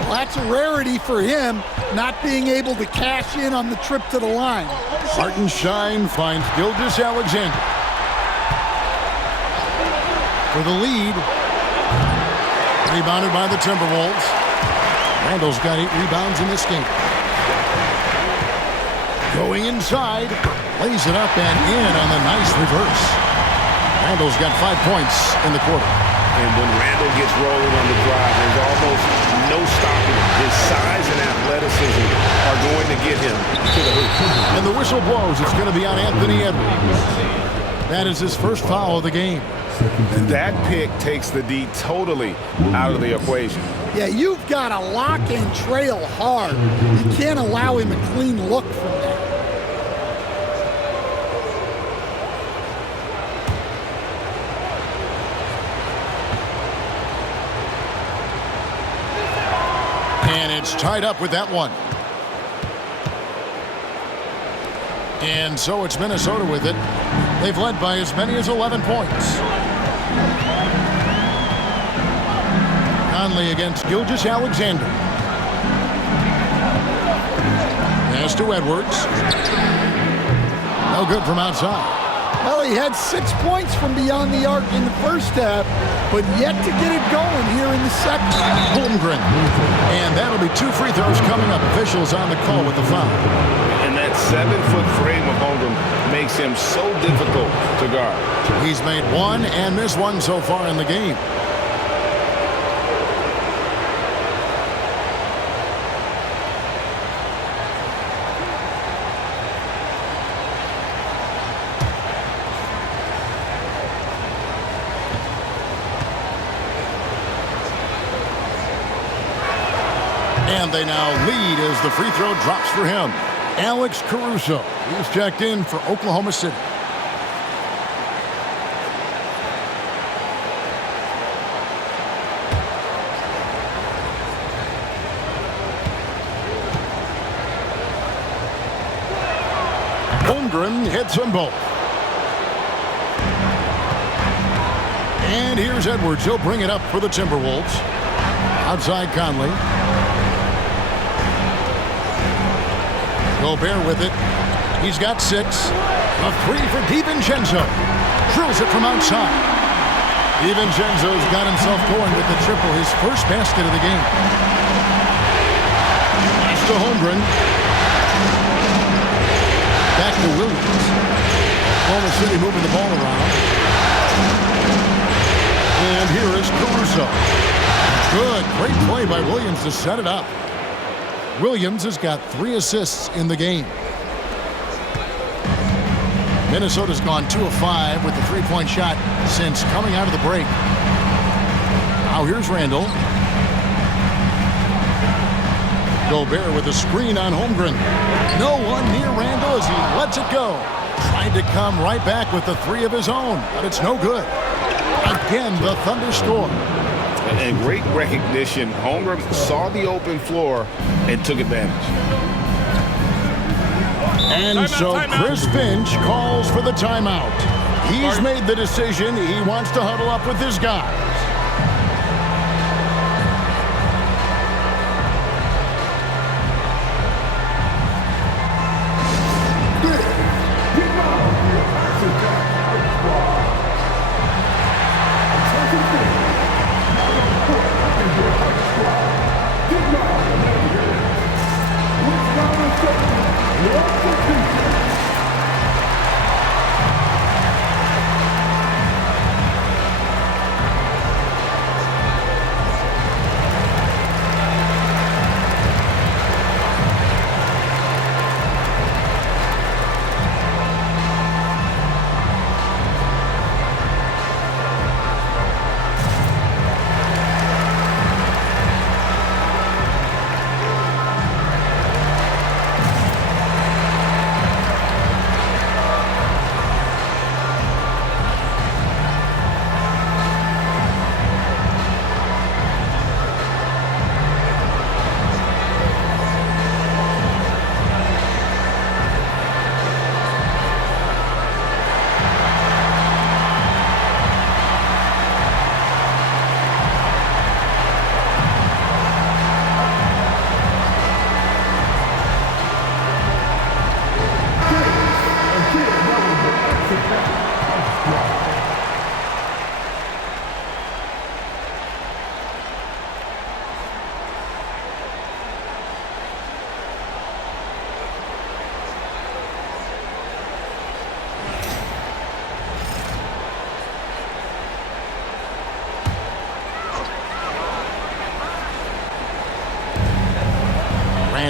Well, that's a rarity for him, not being able to cash in on the trip to the line. Hartenstein finds Gilgeous-Alexander for the lead. Rebounded by the Timberwolves. Randall's got 8 rebounds in this game. Going inside, lays it up and in on the nice reverse. Randall's got 5 points in the quarter. And when Randall gets rolling on the drive, there's almost no stopping him. His size and athleticism are going to get him to the hoop. And the whistle blows. It's going to be on Anthony Edwards. That is his first foul of the game. That pick takes the D totally out of the equation. Yeah, you've got to lock and trail hard. You can't allow him a clean look from that. And it's tied up with that one. And so it's Minnesota with it. They've led by as many as 11 points. Conley against Gilgeous-Alexander. Pass to Edwards. No good from outside. Well, he had 6 points from beyond the arc in the first half, but yet to get it going here in the second. Holmgren. And that'll be 2 free throws coming up. Officials on the call with the foul. And that 7-foot frame of Holmgren makes him so difficult to guard. He's made 1 and missed 1 so far in the game. And they now lead as the free throw drops for him. Alex Caruso. He's checked in for Oklahoma City. Holmgren hits them both. And here's Edwards. He'll bring it up for the Timberwolves. Outside Conley. Gobert with it. He's got 6. A 3 for DiVincenzo. Drills it from outside. DiVincenzo's got himself going with the triple, his first basket of the game. Pass to Holmgren. Back to Williams. Oklahoma City moving the ball around. And here is Caruso. Good, great play by Williams to set it up. Williams has got 3 assists in the game. Minnesota's gone 2 of 5 with the 3-point shot since coming out of the break. Now here's Randall. Gobert with a screen on Holmgren. No one near Randall as he lets it go. Tried to come right back with the 3 of his own, but it's no good. Again, the Thunder score. And great recognition. Holmgren saw the open floor and took advantage. And so Chris Finch calls for the timeout. He's made the decision. He wants to huddle up with his guys.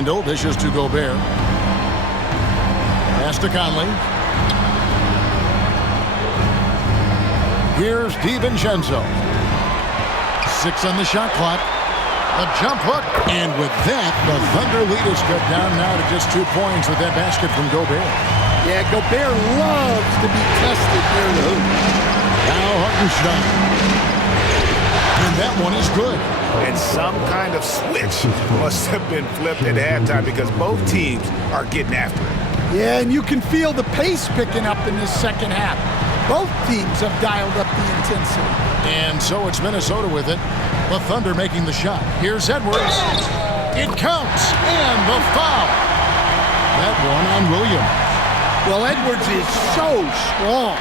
Randall dishes to Gobert. Pass to Conley. Here's DiVincenzo. 6 on the shot clock. A jump hook. And with that, the Thunder lead is cut down now to just 2 points with that basket from Gobert. Yeah, Gobert loves to be tested near the hoop. Now Hartenstein. And that one is good. And some kind of switch must have been flipped at halftime because both teams are getting after it. Yeah, and you can feel the pace picking up in this second half. Both teams have dialed up the intensity. And so it's Minnesota with it. The Thunder making the shot. Here's Edwards. It counts. And the foul. That one on Williams. Well, Edwards is so strong.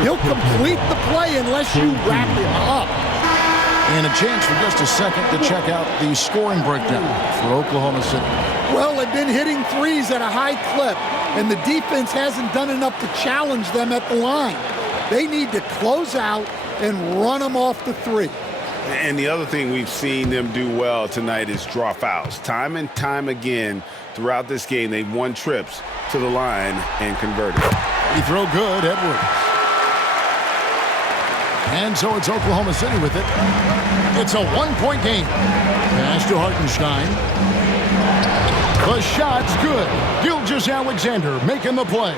He'll complete the play unless you wrap him up. And a chance for just a second to check out the scoring breakdown for Oklahoma City. Well, they've been hitting threes at a high clip, and the defense hasn't done enough to challenge them at the line. They need to close out and run them off the three. And the other thing we've seen them do well tonight is draw fouls. Time and time again throughout this game, they've won trips to the line and converted. He throw good, Edwards. And so it's Oklahoma City with it. It's a 1-point game. Pass to Hartenstein. The shot's good. Gilgeous-Alexander making the play.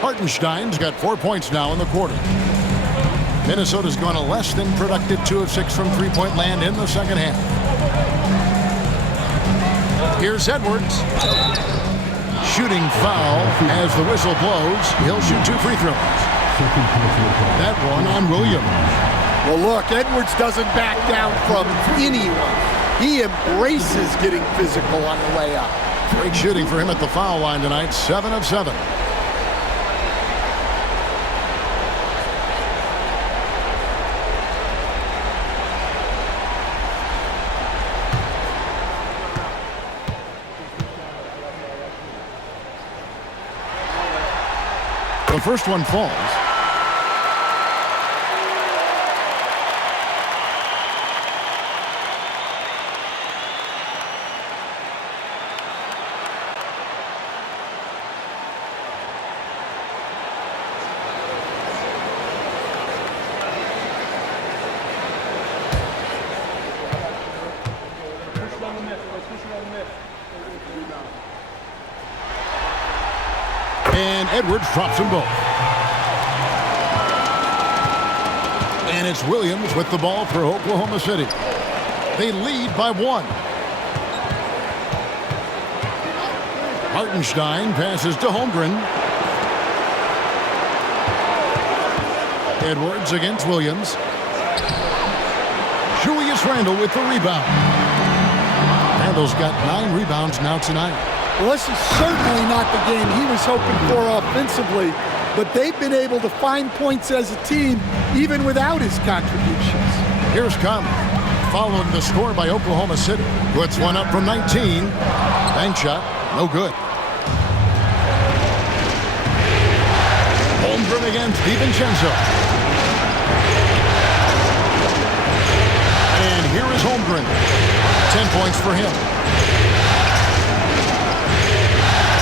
Hartenstein's got 4 points now in the quarter. Minnesota's gone a less than productive 2 of 6 from three-point land in the second half. Here's Edwards. Shooting foul as the whistle blows. He'll shoot 2 free throws. That one on Williams. Well, look, Edwards doesn't back down from anyone. He embraces getting physical on the way up. Great shooting for him at the foul line tonight, 7 of 7. The first one falls. And Edwards drops them both. And it's Williams with the ball for Oklahoma City. They lead by 1. Hartenstein passes to Holmgren. Edwards against Williams. Julius Randle with the rebound. Randle's got 9 rebounds now tonight. Well, this is certainly not the game he was hoping for offensively, but they've been able to find points as a team even without his contributions. Here's Conley, following the score by Oklahoma City. Puts one up from 19. Bank shot, no good. Holmgren against DiVincenzo. And here is Holmgren. 10 points for him.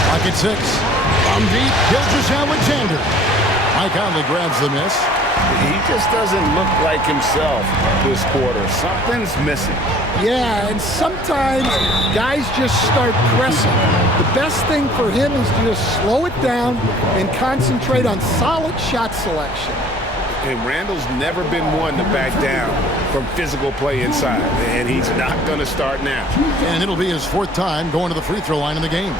Lock at 6. From deep, Gilgeous-Alexander. Mike Conley grabs the miss. He just doesn't look like himself this quarter. Something's missing. Yeah, and sometimes guys just start pressing. The best thing for him is to just slow it down and concentrate on solid shot selection. And Randall's never been one to back down from physical play inside, and he's not going to start now. And it'll be his 4th time going to the free throw line in the game.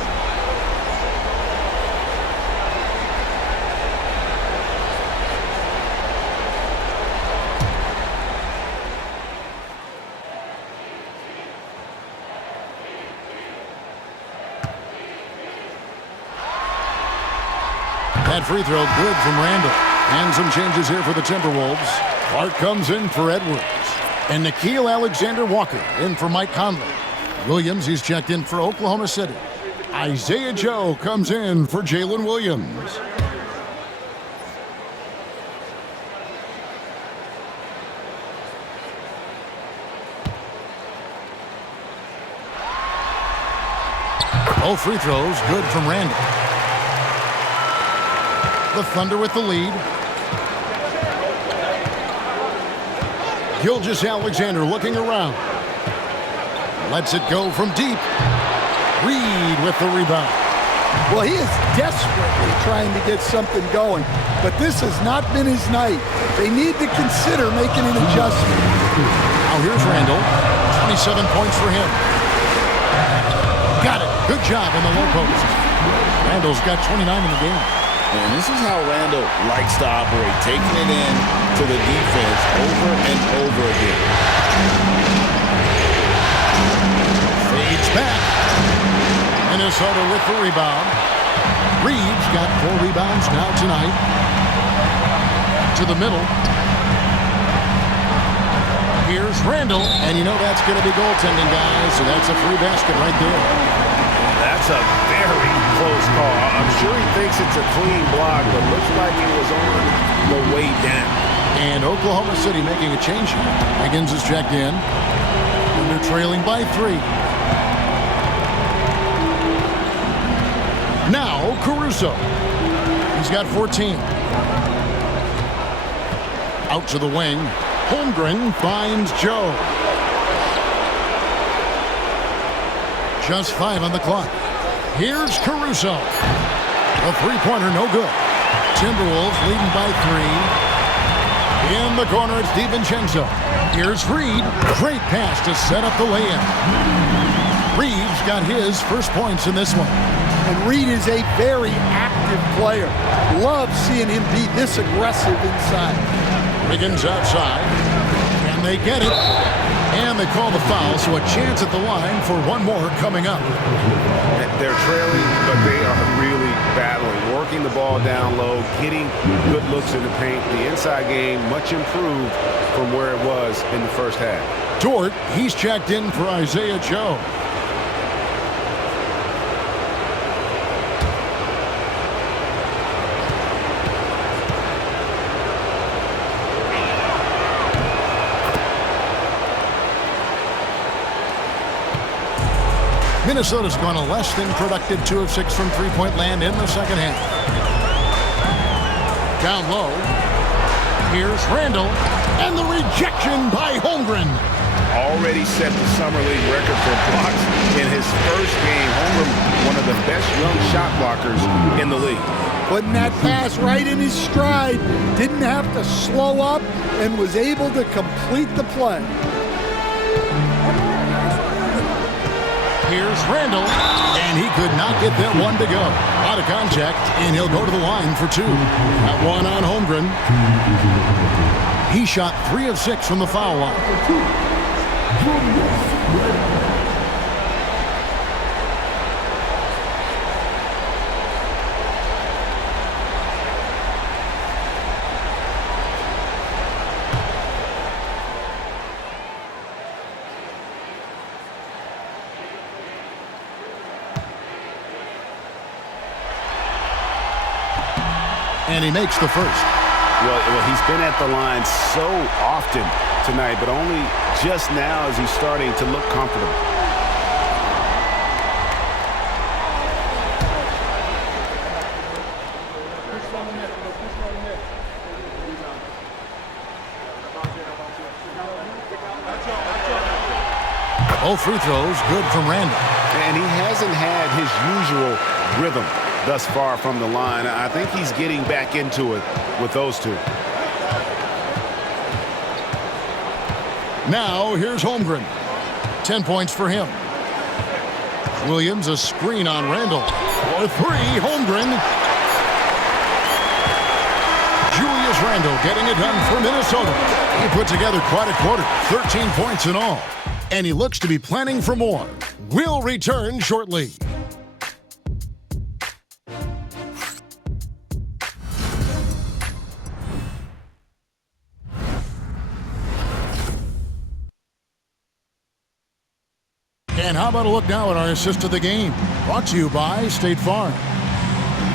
That free throw good from Randle. And some changes here for the Timberwolves. Clark comes in for Edwards. And Nickeil Alexander-Walker in for Mike Conley. Williams, he's checked in for Oklahoma City. Isaiah Joe comes in for Jalen Williams. Both free throws good from Randle. The Thunder with the lead. Gilgeous-Alexander looking around. Lets it go from deep. Reed with the rebound. Well, he is desperately trying to get something going, but this has not been his night. They need to consider making an adjustment. Now here's Randle. 27 points for him. Got it. Good job in the low post. Randle's got 29 in the game. And this is how Randle likes to operate, taking it in to the defense over and over again. Fades back. Minnesota with the rebound. Reeves got 4 rebounds now tonight. To the middle. Here's Randle. And you know that's going to be goaltending, guys. So that's a free basket right there. That's a very close call. I'm sure he thinks it's a clean block, but looks like it was on the way down. And Oklahoma City making a change here. Higgins is checked in. And they're trailing by 3. Now Caruso. He's got 14. Out to the wing. Holmgren finds Joe. Just 5 on the clock. Here's Caruso. A three-pointer, no good. Timberwolves leading by 3. In the corner, it's DiVincenzo. Here's Reed. Great pass to set up the lay-in. Reed's got his first points in this one. And Reed is a very active player. Love seeing him be this aggressive inside. Higgins outside. And they get it. And they call the foul, so a chance at the line for one more coming up. They're trailing, but they are really battling, working the ball down low, getting good looks in the paint. The inside game much improved from where it was in the first half. Dort, he's checked in for Isaiah Joe. Minnesota's gone a less than productive 2 of 6 from three-point land in the second half. Down low. Here's Randle. And the rejection by Holmgren. already set the Summer League record for blocks in his first game. Holmgren, one of the best young shot blockers in the league. Putting that pass right in his stride, didn't have to slow up, and was able to complete the play. Here's Randall, and he could not get that one to go. Out of contact, and he'll go to the line for 2. That one on Holmgren. He shot 3 of 6 from the foul line. And he makes the first. Well, he's been at the line so often tonight, but only just now is he starting to look comfortable. Both free throws good from Randall. And he hasn't had his usual rhythm thus far from the line. I think he's getting back into it with those two. Now here's Holmgren. 10 points for him. Williams a screen on Randall. For 3, Holmgren. Julius Randall getting it done for Minnesota. He put together quite a quarter. 13 points in all. And he looks to be planning for more. We'll return shortly. And how about a look now at our assist of the game? Brought to you by State Farm.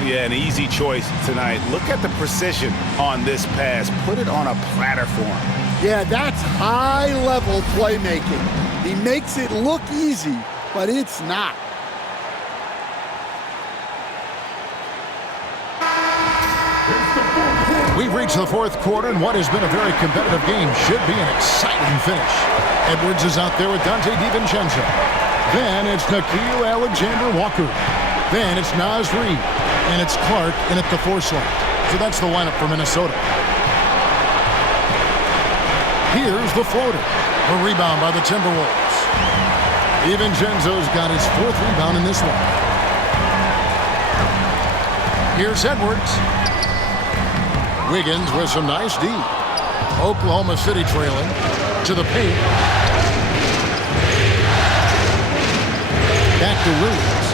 Yeah, an easy choice tonight. Look at the precision on this pass. Put it on a platter for him. Yeah, that's high-level playmaking. He makes it look easy, but it's not. We've reached the 4th quarter, and what has been a very competitive game should be an exciting finish. Edwards is out there with Dante DiVincenzo. Then it's Nickeil Alexander-Walker. Then it's Naz Reid. And it's Clark in at the 4 slot. So that's the lineup for Minnesota. Here's the floater. A rebound by the Timberwolves. DiVincenzo's got his 4th rebound in this one. Here's Edwards. Wiggins with some nice D. Oklahoma City trailing to the paint. Back to Williams.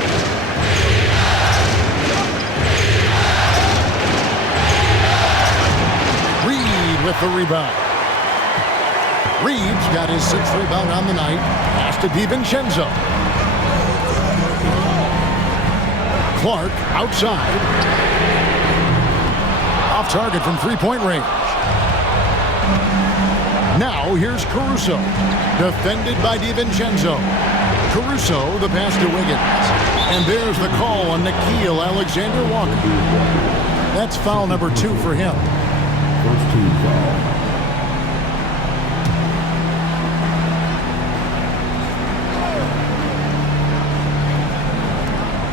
Reid with the rebound. Reid's got his 6th rebound on the night. Pass to DiVincenzo. Clark outside. Off target from 3-point range. Now here's Caruso. Defended by DiVincenzo. Caruso, the pass to Wiggins. And there's the call on Nickeil Alexander-Walker. That's foul number 2 for him. First team foul.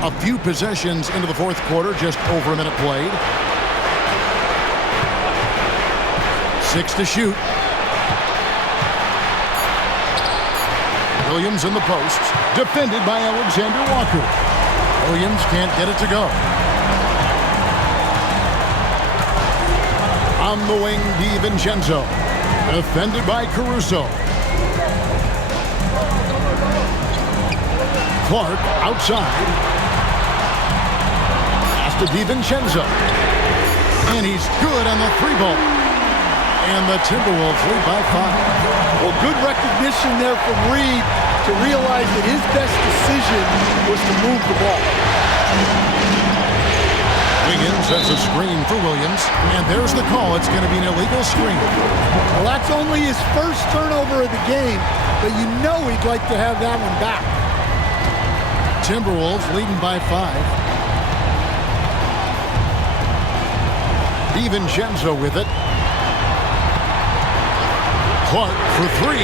A few possessions into the 4th quarter, just over a minute played. 6 to shoot. Williams in the post, defended by Alexander-Walker. Williams can't get it to go. On the wing, DiVincenzo, defended by Caruso. Clark outside. Pass to DiVincenzo. And he's good on the 3-ball. And the Timberwolves lead by 5. Well, good recognition there from Reid to realize that his best decision was to move the ball. Wiggins sets a screen for Williams. And there's the call. It's going to be an illegal screen. Well, that's only his first turnover of the game, but you know he'd like to have that one back. Timberwolves leading by 5. DiVincenzo with it. Clark for 3.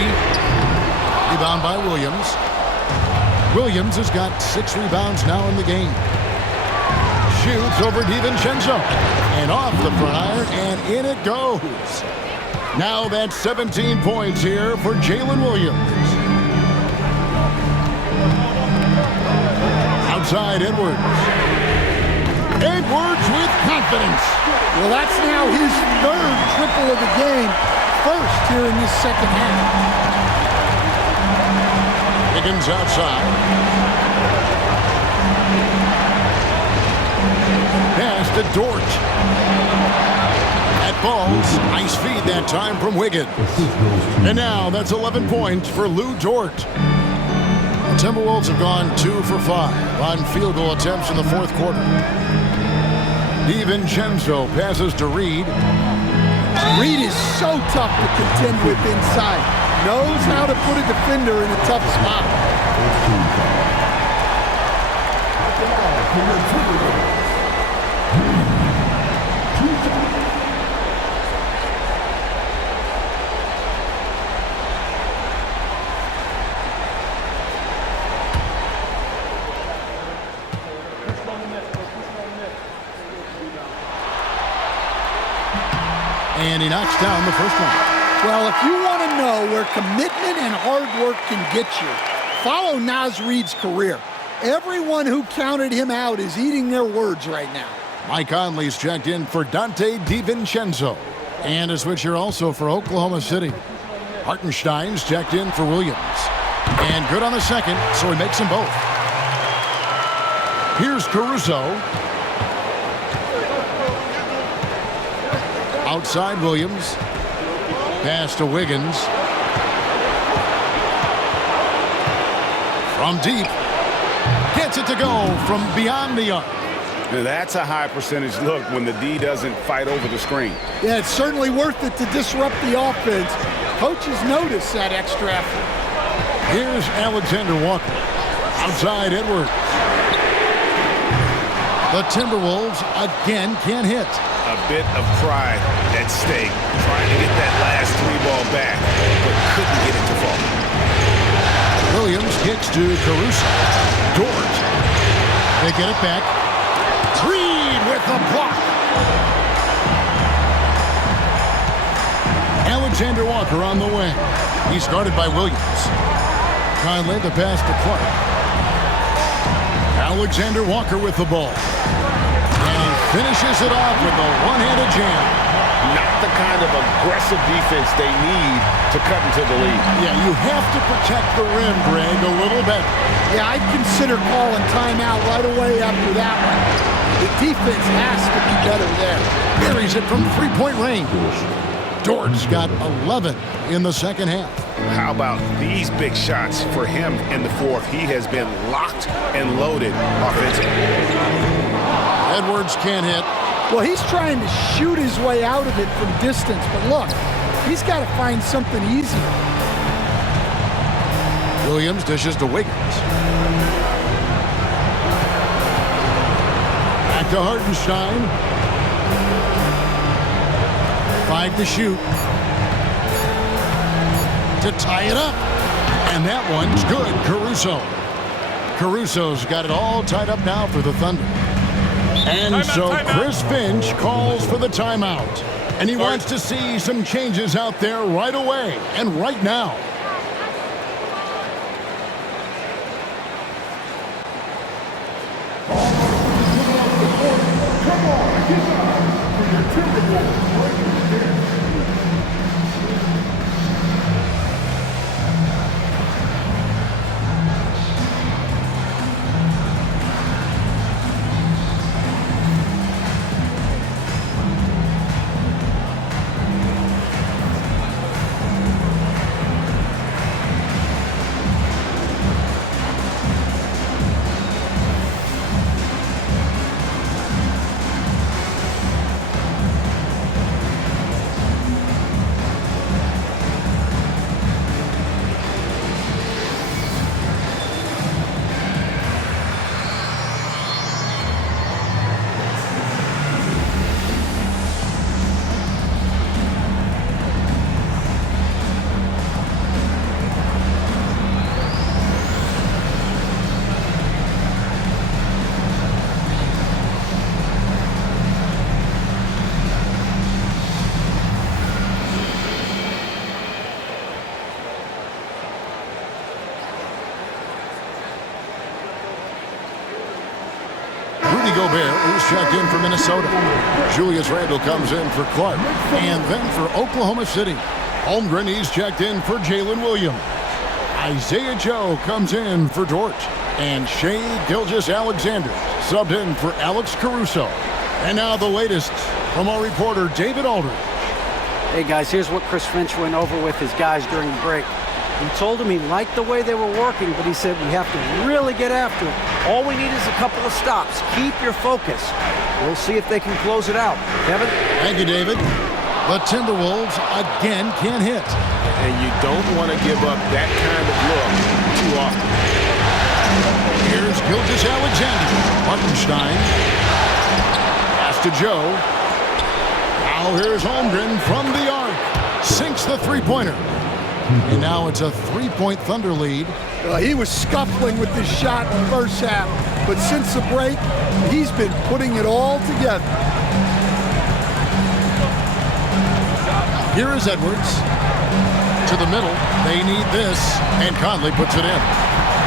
Rebound by Williams. Williams has got 6 rebounds now in the game. Shoots over DiVincenzo. And off the front iron, and in it goes. Now that's 17 points here for Jalen Williams. Outside Edwards. Edwards with confidence. Well, that's now his 3rd triple of the game. First here in this second half. Higgins outside. Pass to Dort. That ball's nice feed that time from Wiggins. And now that's 11 points for Lou Dort. The Timberwolves have gone 2 for 5 on field goal attempts in the 4th quarter. DiVincenzo passes to Reed. Reed is so tough to contend with inside. Knows how to put a defender in a tough spot. And he knocks down the first one. Well, if you want to know where commitment and hard work can get you, follow Naz Reid's career. Everyone who counted him out is eating their words right now. Mike Conley's checked in for Dante DiVincenzo. And a switch here also for Oklahoma City. Hartenstein's checked in for Williams. And good on the second, so he makes them both. Here's Caruso. Outside Williams. Pass to Wiggins. From deep. Gets it to go from beyond the arc. Now that's a high percentage look when the D doesn't fight over the screen. Yeah, it's certainly worth it to disrupt the offense. Coaches notice that extra effort. Here's Alexander Walker. Outside Edwards. The Timberwolves again can't hit. A bit of pride at stake, trying to get that last 3-ball back, but couldn't get it to fall. Williams kicks to Caruso. Dort. They get it back. Reed with the block. Alexander Walker on the wing. He's guarded by Williams. Conley the pass to Clark. Alexander Walker with the ball. And he finishes it off with a one-handed jam. Not the kind of aggressive defense they need to cut into the lead. Yeah, you have to protect the rim, Greg, a little better. Yeah, I'd consider calling timeout right away after that one. The defense has to be better there. Buries it from three-point range. Dort's got 11 in the second half. How about these big shots for him in the 4th? He has been locked and loaded offensively. Edwards can't hit. Well, he's trying to shoot his way out of it from distance, but look, he's got to find something easier. Williams dishes to Wiggins. Back to Hartenstein. 5 to shoot. To tie it up. And that one's good. Caruso's got it all tied up now for the Thunder. And Chris Finch calls for the timeout. And he wants to see some changes out there right away and right now. Come on, get up for your Timberwolves breaking it down. Gobert, who's checked in for Minnesota. Julius Randle comes in for Clark. And then for Oklahoma City, Holmgren, he's checked in for Jalen Williams. Isaiah Joe comes in for Dort. And Shai Gilgeous-Alexander subbed in for Alex Caruso. And now the latest from our reporter, David Aldridge. Hey guys, here's what Chris Finch went over with his guys during the break. He told him he liked the way they were working, but he said we have to really get after it. All we need is a couple of stops. Keep your focus. We'll see if they can close it out. Kevin? Thank you, David. The Timberwolves again can't hit. And you don't want to give up that kind of look too often. Here's Gilgeous-Alexander. Hartenstein. Pass to Joe. Now here's Holmgren from the arc. Sinks the three-pointer. And now it's a three-point Thunder lead. He was scuffling with this shot in the first half, but since the break, he's been putting it all together. Here is Edwards. To the middle. They need this. And Conley puts it in.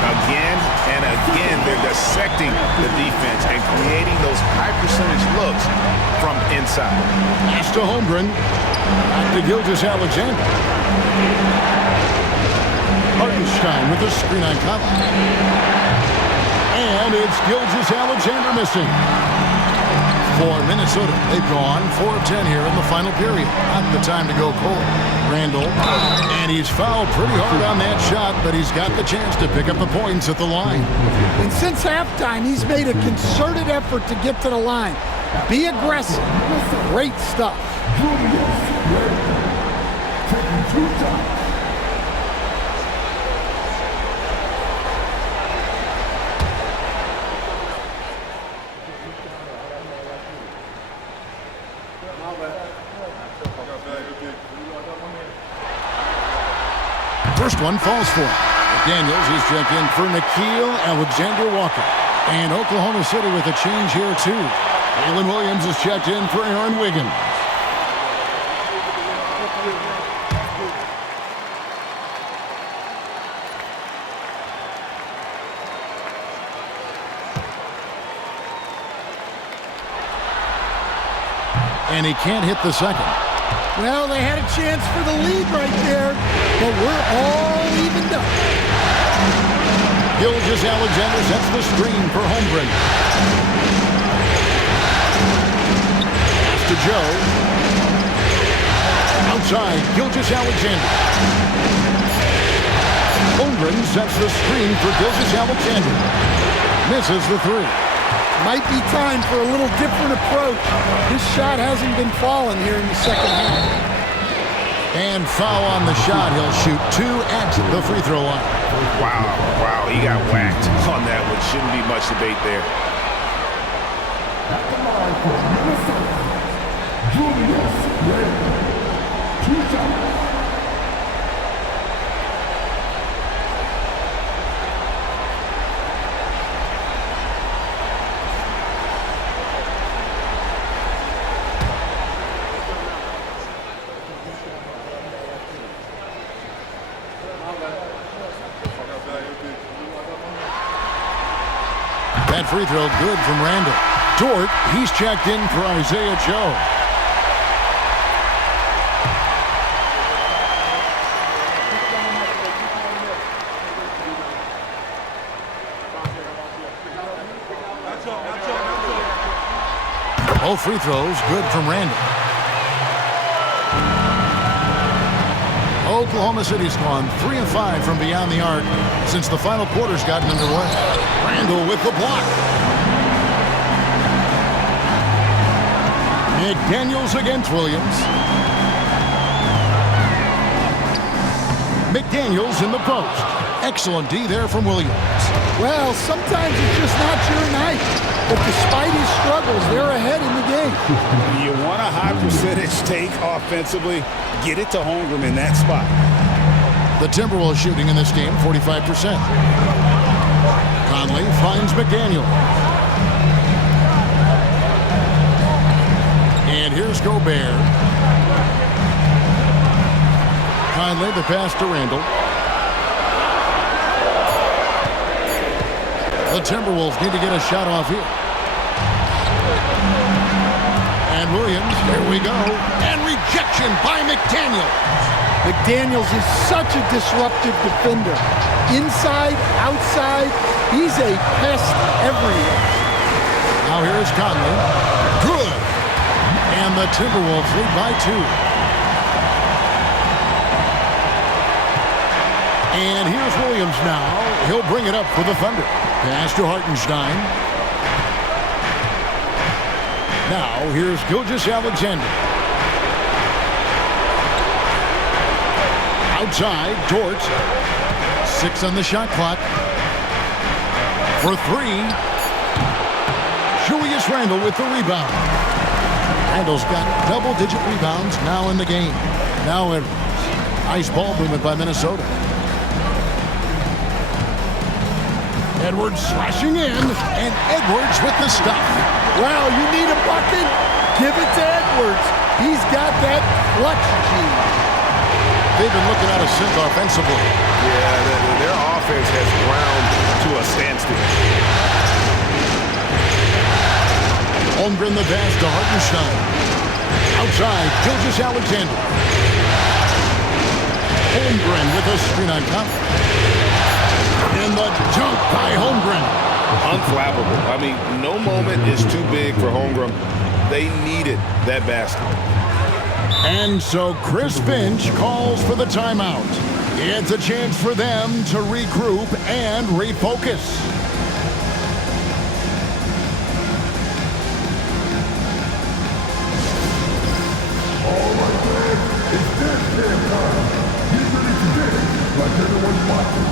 Again and again, they're dissecting the defense and creating those high-percentage looks from inside. Pass to Holmgren. Back to Gilgeous-Alexander. Hartenstein with the screen on Conley. And it's Gilgeous-Alexander missing. For Minnesota, they've gone 4 of 10 here in the final period. Not the time to go cold. Randle, and he's fouled pretty hard on that shot, but he's got the chance to pick up the points at the line. And since halftime, he's made a concerted effort to get to the line. Be aggressive. Great stuff. Taking 2 shots. First one falls for him. Daniels is checked in for Nickeil Alexander-Walker. And Oklahoma City with a change here, too. Jalen Williams is checked in for Aaron Wiggins. And he can't hit the second. Well, they had a chance for the lead right there, but we're all evened up. Gilgeous-Alexander sets the screen for Holmgren. Pass to Joe. Outside, Gilgeous-Alexander. Holmgren sets the screen for Gilgeous-Alexander. Misses the three. Might be time for a little different approach. His shot hasn't been falling here in the second half. And foul on the shot. He'll shoot 2 at the free throw line. Wow, he got whacked on that one. Shouldn't be much debate there. At the line for Minnesota, Julius Randle. 2 shots. That free throw good from Randle. Dort, he's checked in for Isaiah Joe. Both free throws good from Randle. Oklahoma City's gone 3 of 5 from beyond the arc since the final quarter's gotten underway. Randle with the block. McDaniels against Williams. McDaniels in the post. Excellent D there from Williams. Well, sometimes it's just not your night. But despite his struggles, they're ahead in the game. You want a high percentage take offensively, get it to Holmgren in that spot. The Timberwolves shooting in this game, 45%. Conley finds McDaniel. And here's Gobert. Conley, the pass to Randle. The Timberwolves need to get a shot off here. Grant Williams, here we go. And rejection by McDaniel. McDaniels is such a disruptive defender. Inside, outside, he's a pest everywhere. Now here's Conley. Good. And the Timberwolves lead by 2. And here's Williams now. He'll bring it up for the Thunder. Pass to Hartenstein. Now here's Gilgeous-Alexander. Outside, Dort. 6 on the shot clock. For 3. Julius Randle with the rebound. Randle's got double-digit rebounds now in the game. Now Edwards. Nice ball movement by Minnesota. Edwards slashing in, and Edwards with the stuff. Wow, you need a bucket? Give it to Edwards. He's got that clutch gene. They've been looking out of sync offensively. Yeah, their offense has ground to a standstill. Holmgren the pass to Hartenstein. Outside, Gilgeous-Alexander. Holmgren with a screen on top. And the dunk by Holmgren. Unflappable. I mean, no moment is too big for Holmgren. They needed that basket. And so Chris Finch calls for the timeout. It's a chance for them to regroup and refocus. All right, man. It's dance camp time. Get ready to dance like everyone's watching.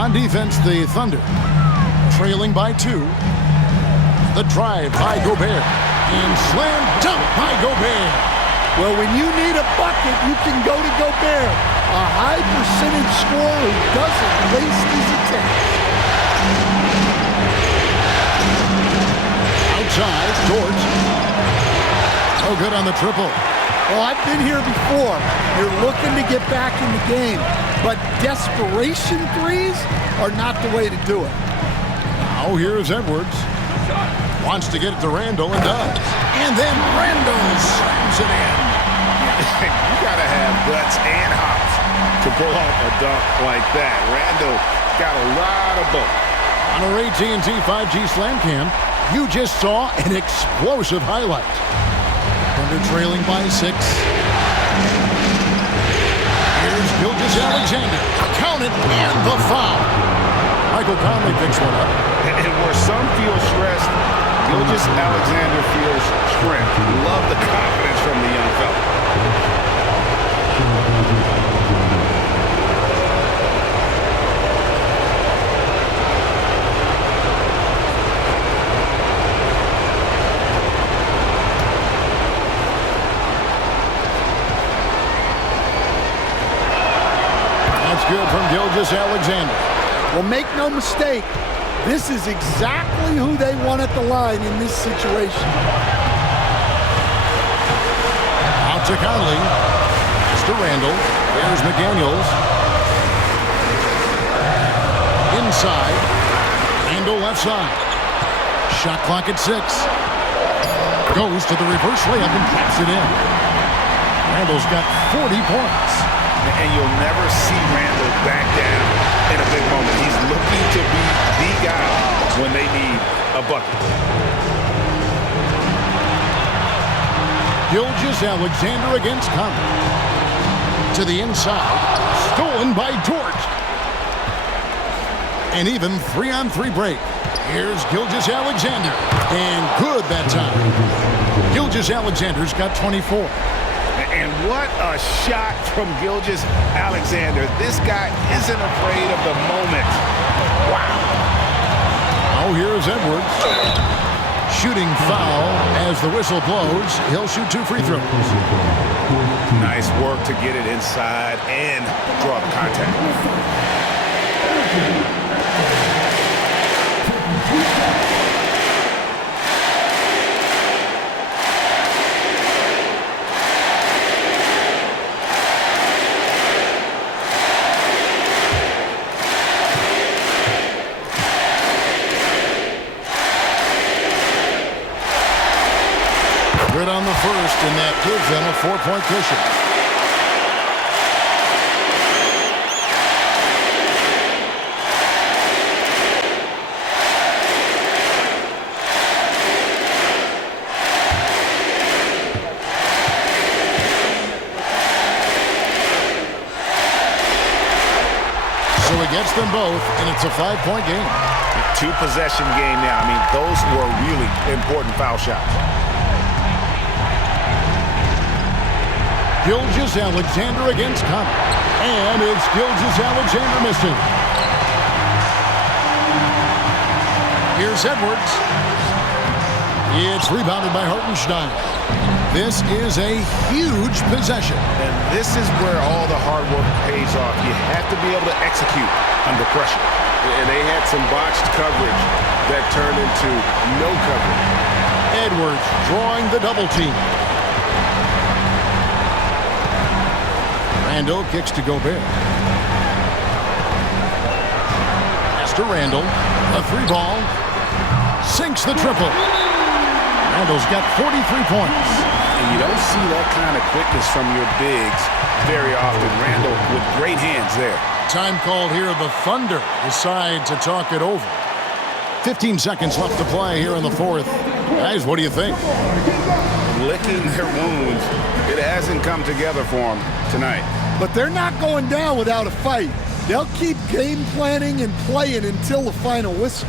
On defense, the Thunder trailing by 2. The drive by Gobert. And slam dunk by Gobert. Well, when you need a bucket, you can go to Gobert. A high percentage scorer who doesn't waste his attempts. Outside, Dort. Oh, good on the triple. Well, I've been here before. You're looking to get back in the game, but desperation threes are not the way to do it. Now here's Edwards. Wants to get it to Randle and does. And then Randle slams it in. You gotta have guts and hops to pull off a dunk like that. Randle got a lot of both. On our AT&T 5G Slam Cam, you just saw an explosive highlight. Thunder trailing by 6. Here's Gilgeous-Alexander. Count it, and the foul. Michael Conley picks one up. And where some feel stressed, Gilgeous-Alexander feels strength. Love the confidence from the young fella. That's good from Gilgeous-Alexander. Well, make no mistake, This is exactly who they want at the line in this situation. Out to Conley. Mr. Randall. There's McDaniels. Inside. Randall left side. Shot clock at 6. Goes to the reverse layup and taps it in. Randall's got 40 points. And you'll never see Randall back down in a big moment. He's looking to be the guy when they need a bucket. Gilgeous-Alexander against Conley. To the inside. Stolen by Dort. An even 3-on-3 break. Here's Gilgeous-Alexander. And good that time. Gilgeous-Alexander's got 24. And what a shot from Gilgeous-Alexander. This guy isn't afraid of the moment. Wow. Oh, here's Edwards. Shooting foul as the whistle blows. He'll shoot 2 free throws. Nice work to get it inside and draw the contact. Good on the first, and that gives them a 4-point cushion. So he gets them both, and it's a 5-point game. A 2-possession game now. I mean, those were really important foul shots. Gilgeous-Alexander against Conley. And it's Gilgeous-Alexander missing. Here's Edwards. It's rebounded by Hartenstein. This is a huge possession. And this is where all the hard work pays off. You have to be able to execute under pressure. And they had some botched coverage that turned into no coverage. Edwards drawing the double team. Randall kicks to Gobert. Pass to Randall. A 3-ball. Sinks the triple. Randall's got 43 points. And you don't see that kind of quickness from your bigs very often. Randall with great hands there. Time called here. The Thunder decide to talk it over. 15 seconds left to play here in the fourth. Guys, what do you think? Licking their wounds. It hasn't come together for them tonight. But they're not going down without a fight. They'll keep game planning and playing until the final whistle.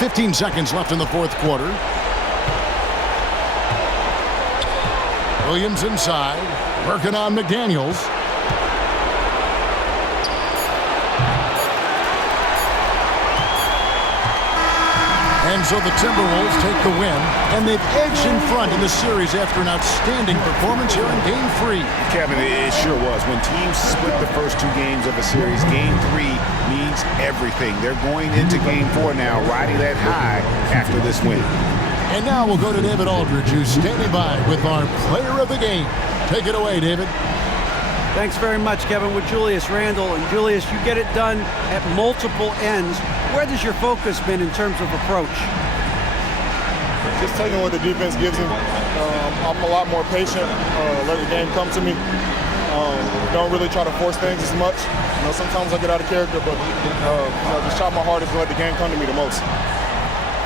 .15 seconds left in the fourth quarter. Williams inside, working on McDaniels. And so the Timberwolves take the win, and they've edged in front in the series after an outstanding performance here in Game 3. Kevin, it sure was. When teams split the first 2 games of a series, Game 3 means everything. They're going into Game 4 now, riding that high after this win. And now we'll go to David Aldridge, who's standing by with our player of the game. Take it away, David. Thanks very much, Kevin, with Julius Randle. And Julius, you get it done at multiple ends. Where has your focus been in terms of approach? Just taking what the defense gives me. I'm a lot more patient, let the game come to me. Don't really try to force things as much. Sometimes I get out of character, but just try my hardest to let the game come to me the most.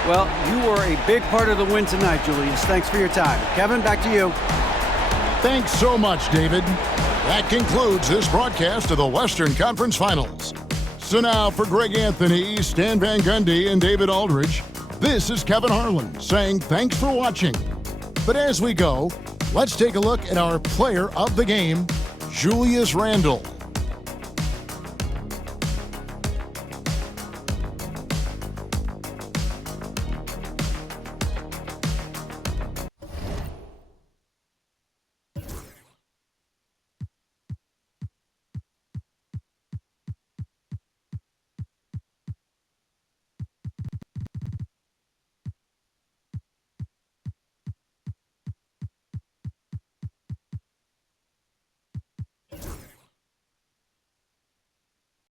Well, you were a big part of the win tonight, Julius. Thanks for your time. Kevin, back to you. Thanks so much, David. That concludes this broadcast of the Western Conference Finals. So now for Greg Anthony, Stan Van Gundy, and David Aldridge, this is Kevin Harlan saying thanks for watching. But as we go, let's take a look at our player of the game, Julius Randle.